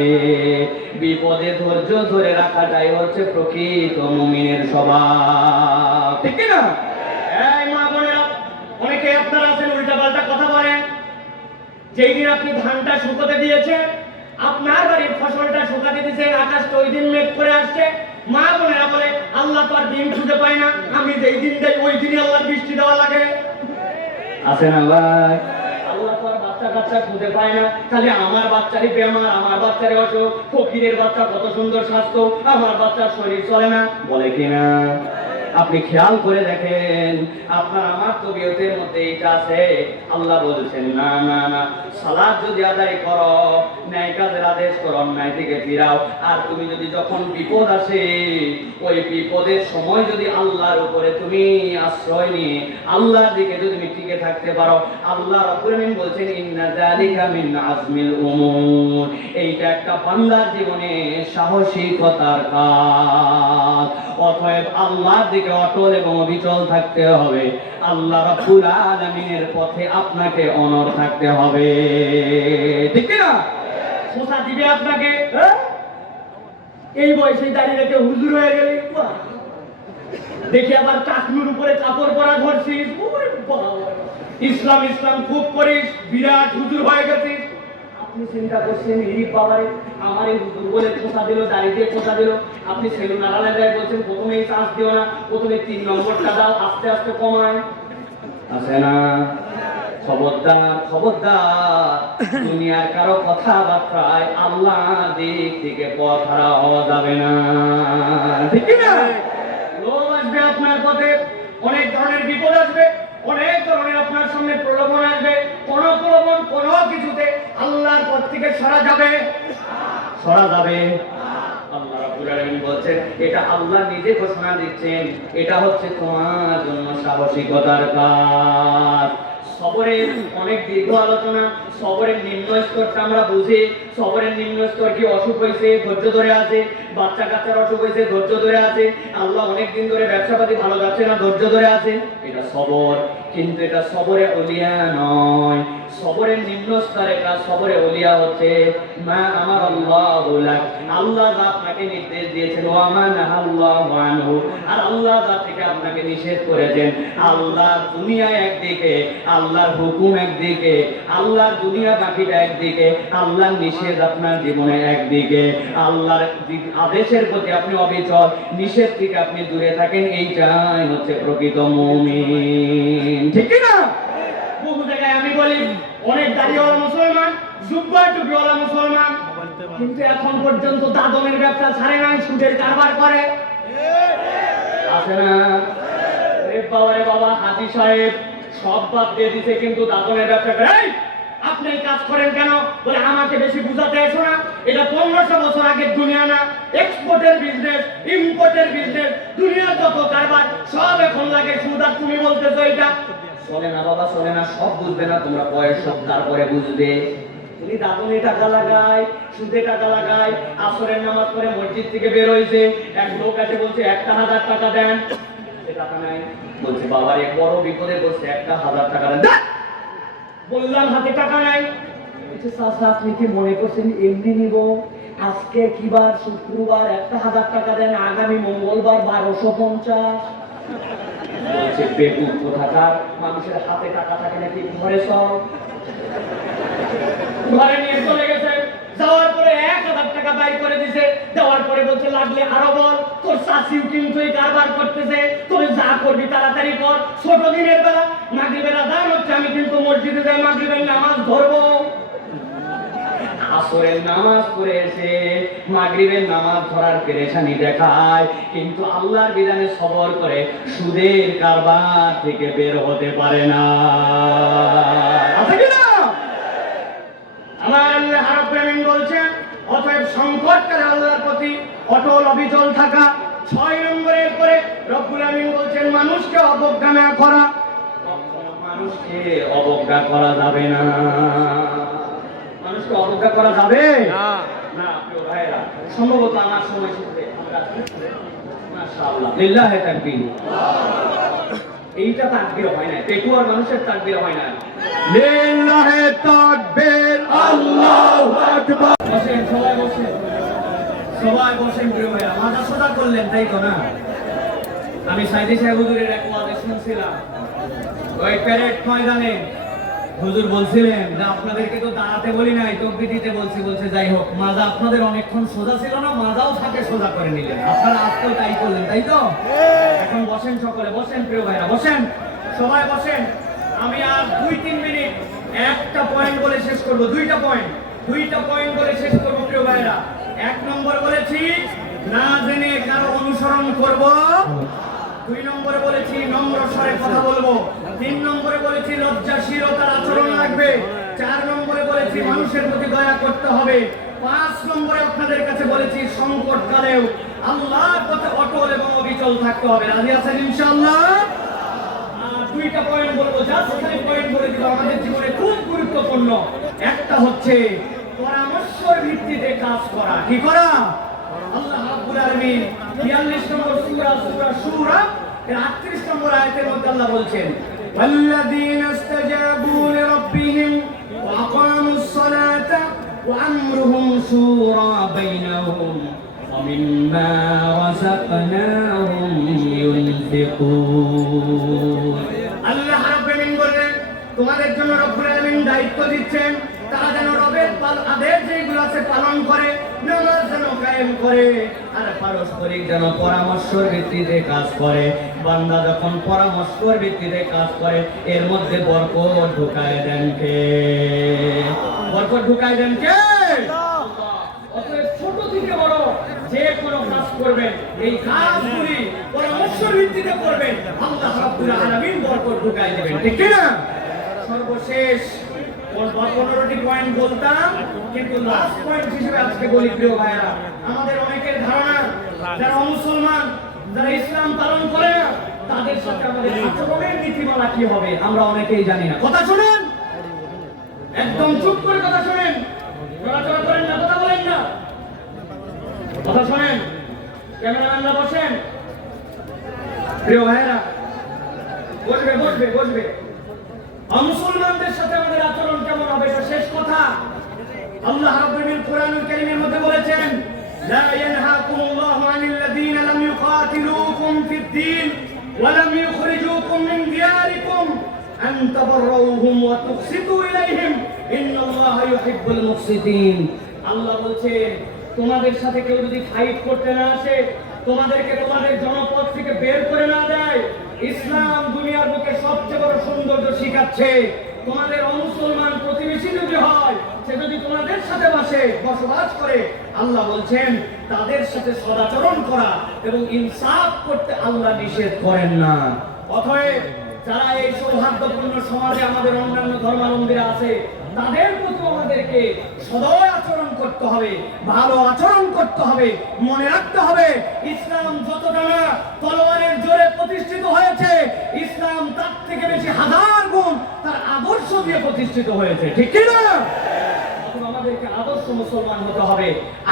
বিপদে ধৈর্য ধরে রাখাটাই হচ্ছে প্রকৃত মুমিনের স্বভাব, ঠিক না? এই মা বোনেরা, অনেকে আপনারা আছেন উল্টা পাল্টা কথা যেই দিন আপনি ধানটা শুকোতে দিয়েছেন, আপনার বাড়ির ফসলটা শুকাতে দিয়েছেন, আকাশটা ওই দিন মেঘ করে আসছে, মা বোনেরা বলে আল্লাহ তো আর দিন খুঁজে পায় না, আমি যেই দিন যাই ওই দিনই আল্লাহর বৃষ্টি দেওয়া লাগে। আছে না ভাই? আল্লাহ তো আর বাচ্চা কাচ্চা খুঁজে পায় না, খালি আমার বাচ্চারই বেমার, আমার বাচ্চারই অসুখ, ফকিরের বাচ্চা কত সুন্দর স্বাস্থ্য, আমার বাচ্চার শরীর চলে না, বলে কিনা? আপনি খেয়াল করে দেখেন, আপনার আমার তবিয়তের মধ্যে এটা আছে। আল্লাহ বলছেন না না না, সালাত যদি আদায় করো, ন্যায় কাজের আদেশ করো, অন্যায় থেকে ফিরাও, আর তুমি যদি যখন বিপদ আসে, ওই বিপদের সময় যদি আল্লাহর উপরে তুমি আশ্রয় নিয়ে আল্লাহর দিকে যদি তুমি টিকে থাকতে পারো, আল্লাহ রাব্বুল আলামিন বলছেন ইন্না যালিকা মিন আজমিল উমুর, এইটা একটা বান্দার জীবনে সাহসিকতার কাজ। অতএব আল্লাহর দিকে অটল এবং অবিচল থাকতে হবে, আল্লাহ রাব্বুল আলামিনের পথে আপনাকে অনড় থাকতে হবে, ঠিক কি না? খোঁচা দিবে আপনাকে, এই বয়সে দাঁড়িয়ে রেখে হুজুর হয়ে গেলে দেখি আবার টাকনুর উপরে কাপড় পরা ধরছিস, ইসলাম ইসলাম খুব করিস, বিরাট হুজুর হয়ে গেছিস। আপনি চিন্তা করছেন এই বাবারে আমার এই হুজুর বলে খোঁচা দিল, দাঁড়িয়ে খোঁচা দিল, আপনি সেলুন আড়ালে যায় বলছেন প্রথমেই চান্স দিও না, প্রথমে 3 নম্বরটা দাও, আস্তে আস্তে কমায়। আছে না? খবরদার খবরদার, দুনিয়ার কারো কথাবার্তায় আল্লাহর দিক থেকে পথ হারা হওয়া যাবে না, ঠিক না? লোভ আসবে আপনার পথে, অনেক ধরনের বিপদ আসবে, অনেক ধরনের আপনার সামনে প্রলোভন আসবে, কোন প্রলোভন কোন কিছুতে আল্লাহর পথ থেকে সরা যাবে, সরা যাবে। আল্লাহ রাব্বুল আলামিন বলছেন, এটা আল্লাহ নিজে ঘোষণা দিচ্ছেন, এটা হচ্ছে তোমার জন্য সাহসিকতার কাজ। সবরের অনেক দীর্ঘ আলোচনা, সবরের নিম্ন স্তরটা আমরা বুঝি, সবরের নিম্ন স্তর কি? অসুখ হয়েছে ধৈর্য ধরে আছে, বাচ্চা কাচ্চার অসুখ হয়েছে ধৈর্য ধরে আছে, আল্লাহ অনেক দিন ধরে ব্যবসাপাতি ভালো যাচ্ছে না ধৈর্য ধরে আছে, এটা সবর। কিন্তু এটা সবরে ওলিয়া নয়, সবরের নিম্ন স্তরে কাজ। সবরে ওলিয়া হচ্ছে মা আমার আল্লাহ, আল্লাহ যা আপনাকে নির্দেশ দিয়েছেন, ওয়া মা নাহাল্লাহু আনহু, আর আল্লাহ যা থেকে আপনাকে নিষেধ করেছেন। আল্লাহ দুনিয়া একদিকে, আল্লাহর হুকুম একদিকে, আল্লাহর দুনিয়া বাকিটা একদিকে, আল্লাহর নিষেধ আপনার জীবনে একদিকে। আল্লাহর আদেশের প্রতি আপনি অবিচল, নিষেধ থেকে আপনি দূরে থাকেন, এইটাই হচ্ছে প্রকৃত মুমিন, ঠিক না? বহু জায়গায় আমি বলি অনেক দাড়িওয়ালা মুসলমান, জুব্বা টুপিওয়ালা মুসলমান, কিন্তু এখন পর্যন্ত দাদনের ব্যবসা ছাড়ে নাই, সুদের কারবার করে, আছে না? রে বাবা হাজী সাহেব সব বাদ দিয়ে দিছে, কিন্তু দাদনের ব্যবসা করে। আপনি এই কাজ করেন কেন? বলে আমাকে বেশি বুঝাতে এসো না, এটা 1500 বছর আগের দুনিয়া না, এক্সপোর্টের বিজনেস, ইম্পোর্টের বিজনেস, দুনিয়ার যত কারবার সব এখন লাগে সুদ, আর তুমি বলতেছো এটা চলে না। বাবা চলে না, সব বুঝবে না, তোমরা বয়স সব তারপরে বুঝবে। তুমি দাদনে টাকা লাগায়, সুদে টাকা লাগায়, আসরের নামাজ পড়ে মসজিদ থেকে বের হয়েছে, এক লোক আছে বলছে 1000 টাকা দেন, টাকা নাই, বলছে বাবার এক বড় বিপদে বলছে 1000 টাকা দেন, বললাম হাতে টাকা নাই, বলছে চাচা আপনি কি মনে করছেন এমনি নিব? আজকে কি বার? শুক্রবার, 1000 টাকা দেন, আগামী মঙ্গলবার 1250। বলছে বেকুব কোথাকার, মানুষের হাতে টাকা থাকে নাকি ঘরে? সব ঘরে নিয়ে চলে গেছে, যাওয়ার পরে 1000 টাকা বাই করে দিছে, দেওয়ার পরে বলছে লাগলে আরো বল, তোর চাচিও কিন্তু এই কারবার করতেছে, তুই যা করবি তাড়াতাড়ি কর। ছোট দিনের বেলা মাগরিবের আযান হচ্ছে, আমি কিন্তু মসজিদে যাই মাগরিবের নামাজ ধরবো, আসরের নামাজ পড়ে এসে মাগরিবের নামাজ ধরার পেরেশানি দেখায়, কিন্তু আল্লাহর বিধানে সবর করে সুদের কারবার থেকে বের হতে পারে না, আছে কি না? আমার আল্লাহ রাব্বুল আলামিন বলছেন, অতএব সংকটকালে আল্লাহর প্রতি অটল অবিচল থাকা। 6 নম্বরের পরে রব্বুল আলামিন বলছেন মানুষকে অবজ্ঞা না করা, মানুষকে অবজ্ঞা করা যাবে না, মানুষকে অবজ্ঞা করা যাবে না। না প্রিয় ভাইরা, সম্ভবত আমার সময় শেষে আমরা মাশাআল্লাহ লিল্লাহি তাকবীর, এইটা তাকবীর হয় না, পেটুয়ার মানুষের তাকবীর হয় না, লিল্লাহি তাকবীর, আল্লাহু আকবার। বসেন সবাই, বসেন সবাই, বসেন প্রিয় ভাইরা, মাথা সোজা করলেন তাই তো না? আমি সাইদি সাহেব হুজুরের এক ওয়াজে শুনছিলাম, ওই প্যারেড ময়দানে হুজুর বলছিলেন যে আপনাদেরকে তো দাঁড়াতে বলি নাই, তকবীর দিতে বলছি। বলছে যাই হোক, মাজা আপনাদের অনেকক্ষণ সোজা ছিল না, মাজাও থাকে সোজা করে নিলেন। আপনারা আজকেও তাই করলেন, তাই তো? এখন বসেন, সকলে বসেন, প্রিয় ভাইরা বসেন, সবাই বসেন। আমি আর 2-3 মিনিট একটা পয়েন্ট বলে শেষ করব। দুইটা পয়েন্ট বলে শেষ করব প্রিয় ভাইরা। 1 নম্বর বলেছি না জেনে কারো অনুসরণ করব। 2 নম্বরে বলেছি নম্র স্বরে কথা বলবো। 3 নম্বরে বলেছি লজ্জাশীলতার আচরণ লাগবে। 4 নম্বরে বলেছি মানুষের প্রতি দয়া করতে হবে। 5 নম্বরে আপনাদের কাছে বলেছি সংকটকালেও আল্লাহর পথে অটল এবং অবিচল থাকতে হবে। রাজি আছেন ইনশাআল্লাহ? দুইটা পয়েন্ট বলবো, জাস্ট খালি পয়েন্ট বলে দিব, আমাদের জীবনে খুব গুরুত্বপূর্ণ। একটা হচ্ছে পরামর্শের ভিত্তিতে কাজ করা। কি করা? আল্লাহ রাব্বুল আলামিন 42 নম্বর সূরা শুরা এর 38 নম্বর আয়াতের মধ্যে আল্লাহ বলছেন, ওয়াল্লাযীনা ইসতাজাবু লিরাব্বিহিম ওয়া আকামুস সালাতা ওয়া আমরুহুম শুরা বাইনাহুম ওয়া মিম্মা রাযাকনাহুম ইউনফিকুন। আল্লাহ রাব্বুল আলামিন বলেন তোমাদের জন্য রব্বুল আলামিন দায়িত্ব দিচ্ছেন তারা যেন রবের আদেশ যেগুলো আছে পালন করে, নামাজ যেন কায়েম করে, আর পারস্পরিক যেন পরামর্শের ভিত্তিতে কাজ করে। বান্দা যখন পরামর্শের ভিত্তিতে কাজ করে এর মধ্যে বরকত ঢুকায় দেন কে? বরকত ঢুকায় দেন কে? অতএব ছোট থেকে বড় যে কোনো কাজ করবেন, এই কাজগুলি পরামর্শের ভিত্তিতে করবেন, আল্লাহ রাব্বুল আলামিন বরকত ঢুকায় দেবেন। ঠিক কি না? সর্বশেষ 15টি পয়েন্ট বলতাম, কিন্তু লাস্ট পয়েন্ট হিসেবে আজকে বলি প্রিয় ভাইরা, আমাদের অনেকের ধারণা যারা মুসলমান, যারা ইসলাম পালন করে না, তাদের সাথে আমাদের আচরণের নীতিমালা কি হবে আমরা অনেকেই জানি না। কথা শুনেন, একদম চুপ করে কথা শুনেন, নড়াচড়া করেন না, কথা বলেন না, কথা শুনেন। ক্যামেরাম্যানরা বসেন, প্রিয় ভাইরা বসবে। মুসলমানদের সাথে আমাদের আচরণ কেমন হবে এটা শেষ কথা। আল্লাহ রাব্বুল আলামিন কোরআনুল কারীমের মধ্যে বলেছেন, লা ইয়ানহাকুমুল্লাহু আনিল্লাযীনা লাম ইউকাতিলুকুম ফিদ-দীন ওয়া লাম ইউখরিজুকুম মিন দিয়ারিকুম আন তাবাররুহুম ওয়া তুকসিতু ইলাইহিম ইন্নাল্লাহা ইউহিব্বুল মুকসিতিন। আল্লাহ বলেন তোমাদের সাথে কেউ যদি ফাইট করতে না আসে, তোমাদেরকে তোমাদের জনপদ থেকে বের করে না দেয়, ইসলাম দুনিয়ার বুকে সবচেয়ে বড় সৌন্দর্য শিখাচ্ছে। তোমাদের অমুসলমান প্রতিবেশী যদি হয়, সে যদি তোমাদের সাথে বসবাস করে, আল্লাহ বলছেন তাদের সাথে সদাচরণ করা এবং ইনসাফ করতে আল্লাহ নিষেধ করেন না। অতএব যারা এই সৌহার্দ্যপূর্ণ সমাজে আমাদের অন্যান্য ধর্মাবলম্বীরা আছে, তাদের প্রতি আমাদেরকে সদয় আচরণ করতে হবে, ভালো আচরণ করতে হবে। মনে রাখতে হবে ইসলাম যতটা না তলোয়ারের জোরে প্রতিষ্ঠিত হয়েছে, ইসলাম তার থেকে বেশি হাজার গুণ তার আদর্শ দিয়ে প্রতিষ্ঠিত হয়েছে। ঠিক কি না? আমাদেরকে আদর্শ মুসলমান হতে হবে,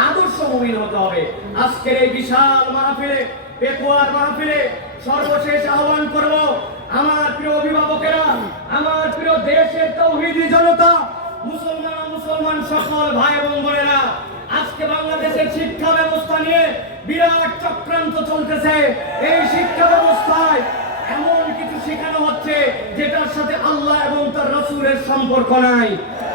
আদর্শ মুমিন হতে হবে। আজকের এই বিশাল মাহফিলে, পেকুয়ার মাহফিলে সর্বশেষ আহ্বান করব আমার প্রিয় অভিভাবকেরা, আমার প্রিয় দেশের তাওহীদি জনতা, মুসলমান সকল ভাই এবং বোনেরা, আজকে বাংলাদেশের শিক্ষা ব্যবস্থা নিয়ে বিরাট চক্রান্ত চলতেছে। এই শিক্ষা ব্যবস্থায় এমন কিছু শেখানো হচ্ছে যেটার সাথে আল্লাহ এবং তার রাসূলের সম্পর্ক নাই।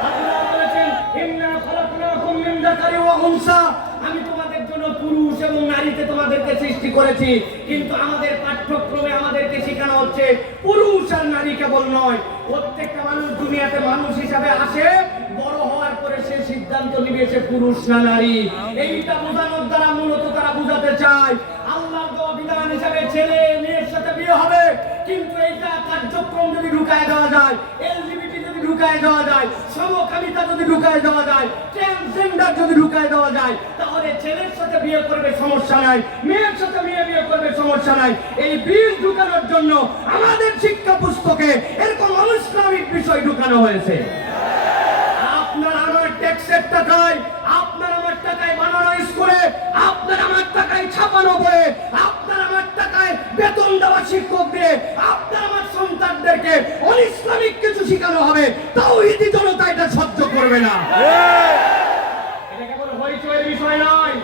আল্লাহ বলেছেন, ইন্না খালাকনাকুম মিন যাকারি ওয়া উনসা, আমি তোমাদের জন্য পুরুষ এবং নারীতে তোমাদেরকে সৃষ্টি করেছি। কিন্তু আমাদের পাঠ্যক্রমে আমাদেরকে শেখানো হচ্ছে পুরুষ আর নারী কেবল নয়, প্রত্যেকটা মানুষ দুনিয়াতে মানুষ হিসাবে আসে, বড় হওয়ার পরে সে সিদ্ধান্ত নিবে সে পুরুষ না নারী। এইটা বোঝানোর দ্বারা মূলত তারা বুঝাতে চায় আল্লাহর দেওয়া বিধান হিসাবে ছেলে মেয়ের সাথে বিয়ে হবে, কিন্তু এইটা কার্যক্রম যদি ঢুকায় দেওয়া যায়, এলজিবিটি যদি ঢুকায় দেওয়া যায়, সমকামিতা যদি ঢুকায় দেওয়া যায়, ট্রান্সজেন্ডার যদি ঢুকায় দেওয়া যায়, তাহলে ছেলের সাথে বিয়ে করবে সমস্যা নাই, মেয়ের সাথে বিয়ে করবে সমস্যা নাই। এই বীজ ঢুকানোর জন্য আমাদের শিক্ষা পুস্তকে এরকম ইসলামিক বিষয় ঢুকানো হয়েছে। আপনার আমার ট্যাক্সের টাকায়, আপনার আমার টাকায় বানানো স্কুলে, আপনার আমার টাকায় ছাপানো বইয়ে, আপনার আমার টাকায় বেতন দেওয়া শিক্ষকদের, আপনার আমার সন্তানদেরকে অনিসলামিক কিছু শেখানো হবে, তাওহীদি জনতা এটা সহ্য করবে না। এটা কেবল হইচইয়ের বিষয় নয়,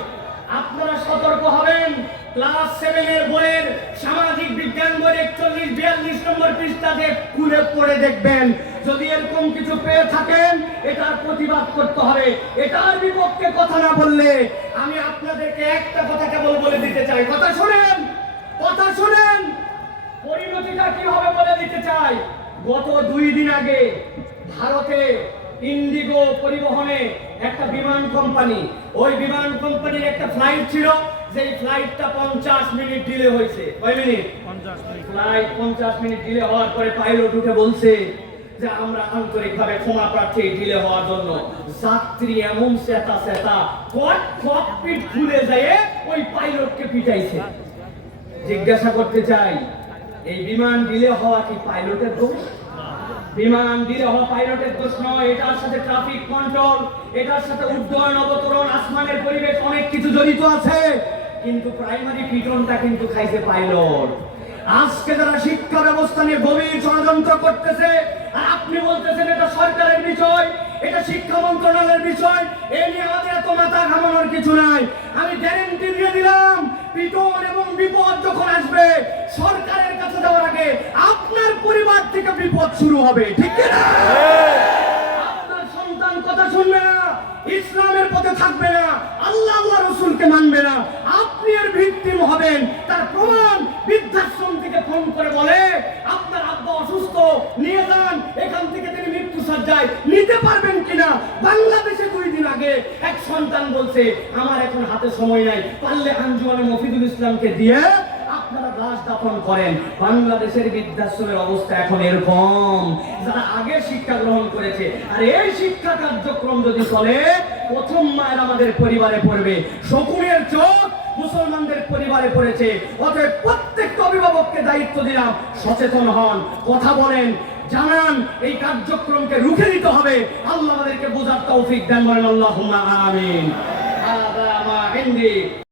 আপনারা সতর্ক হবেন। ক্লাস 7 এর বইয়ের সামাজিক বিজ্ঞান বইয়ের 41-42 নম্বর পৃষ্ঠাতে খুলে পড়ে দেখবেন। যদি এরকম কিছু পেয়ে থাকেন এটার প্রতিবাদ করতে হবে। এটার বিপক্ষে কথা না বললে আমি আপনাদেরকে একটা কথা কেবল বলে দিতে চাই। কথা শুনেন, কথা শুনেন, পরিণতিটা কি হবে বলে দিতে চাই। গত 2 দিন আগে ভারতে ইন্ডিগো পরিবহনে একটা বিমান কোম্পানি, ওই বিমান কোম্পানির একটা ফ্লাইট ছিল, যেই ফ্লাইটটা 50 মিনিট ডিলে হয়েছে। কয় minute? 50 minute. Flight 50 minute delay হওয়ার পরে পাইলট উঠে বলছে যে আমরা আন্তরিকভাবে ক্ষমা প্রার্থী ডিলে হওয়ার জন্য। যাত্রী এমন সেতা ককপিট খুলে যায় ওই পাইলটকে পিটাইছে। জিজ্ঞাসা করতে চাই, এই বিমান ডিলে হওয়া কি পাইলটের দোষ? বিমান ডিলে হওয়া পাইলটের দোষ নয়। এটার সাথে ট্রাফিক কন্ট্রোল, এটার সাথে উড্ডয়ন, অবতরণ, আসমানের পরিবেশ অনেক কিছু জড়িত আছে। কিন্তু প্রাইমারি পিটনটা কিন্তু খাইছে পাইলট। আজকে যারা শিক্ষা ব্যবস্থা নিয়ে গভীর ষড়যন্ত্র করতেছে আর আপনি বলতেছেন এটা সরকারের বিষয়, এটা শিক্ষা মন্ত্রণালয়ের বিষয়, এ নিয়ে আমাদের এত মাথা ঘামানোর কিছু নাই। আমি গ্যারান্টি দিয়ে দিলাম, পিটন এবং বিপদ যখন আসবে সরকারের কাছে যাওয়ার আগে আপনার পরিবার থেকে বিপদ শুরু হবে। ঠিক না? আপনার সন্তান কথা শুনবে না, ইসলামের পথে থাকবে না, আল্লাহ রাসূলকে মানবে না, আপনি এর ভিকটিম হবেন। তার প্রমাণ বৃদ্ধাশ্রম থেকে ফোন করে বলে আপনার আব্বা অসুস্থ, নিয়ে যান, এখান থেকে তিনি মৃত্যু সজ্জায় নিতে পারবেন কিনা। বাংলাদেশে 2 দিন আগে এক সন্তান বলছে আমার এখন হাতে সময় নাই, পারলে আঞ্জুমানে মফিদুল ইসলামকে দিয়ে আপনারা লাশ দাফন করেন। বাংলাদেশের বৃদ্ধাশ্রমের অবস্থা এখন এরকম। যারা আগে শিক্ষা গ্রহণ করেছে আর এই শিক্ষা কার্যক্রম যদি চলে, প্রথম মায়ের আমাদের পরিবারে পড়বে, শকুনের চোখ মুসলমানদের পরিবারে পড়েছে। অতএব প্রত্যেকটা অভিভাবককে দায়িত্ব দিলাম, সচেতন হন, কথা বলেন, জানান, এই কার্যক্রমকে রুখে দিতে হবে। আল্লাহ আমাদেরকে বোঝার তৌফিক দান করেন। আল্লাহুম্মা আমিন। হাদা মা ইনদি।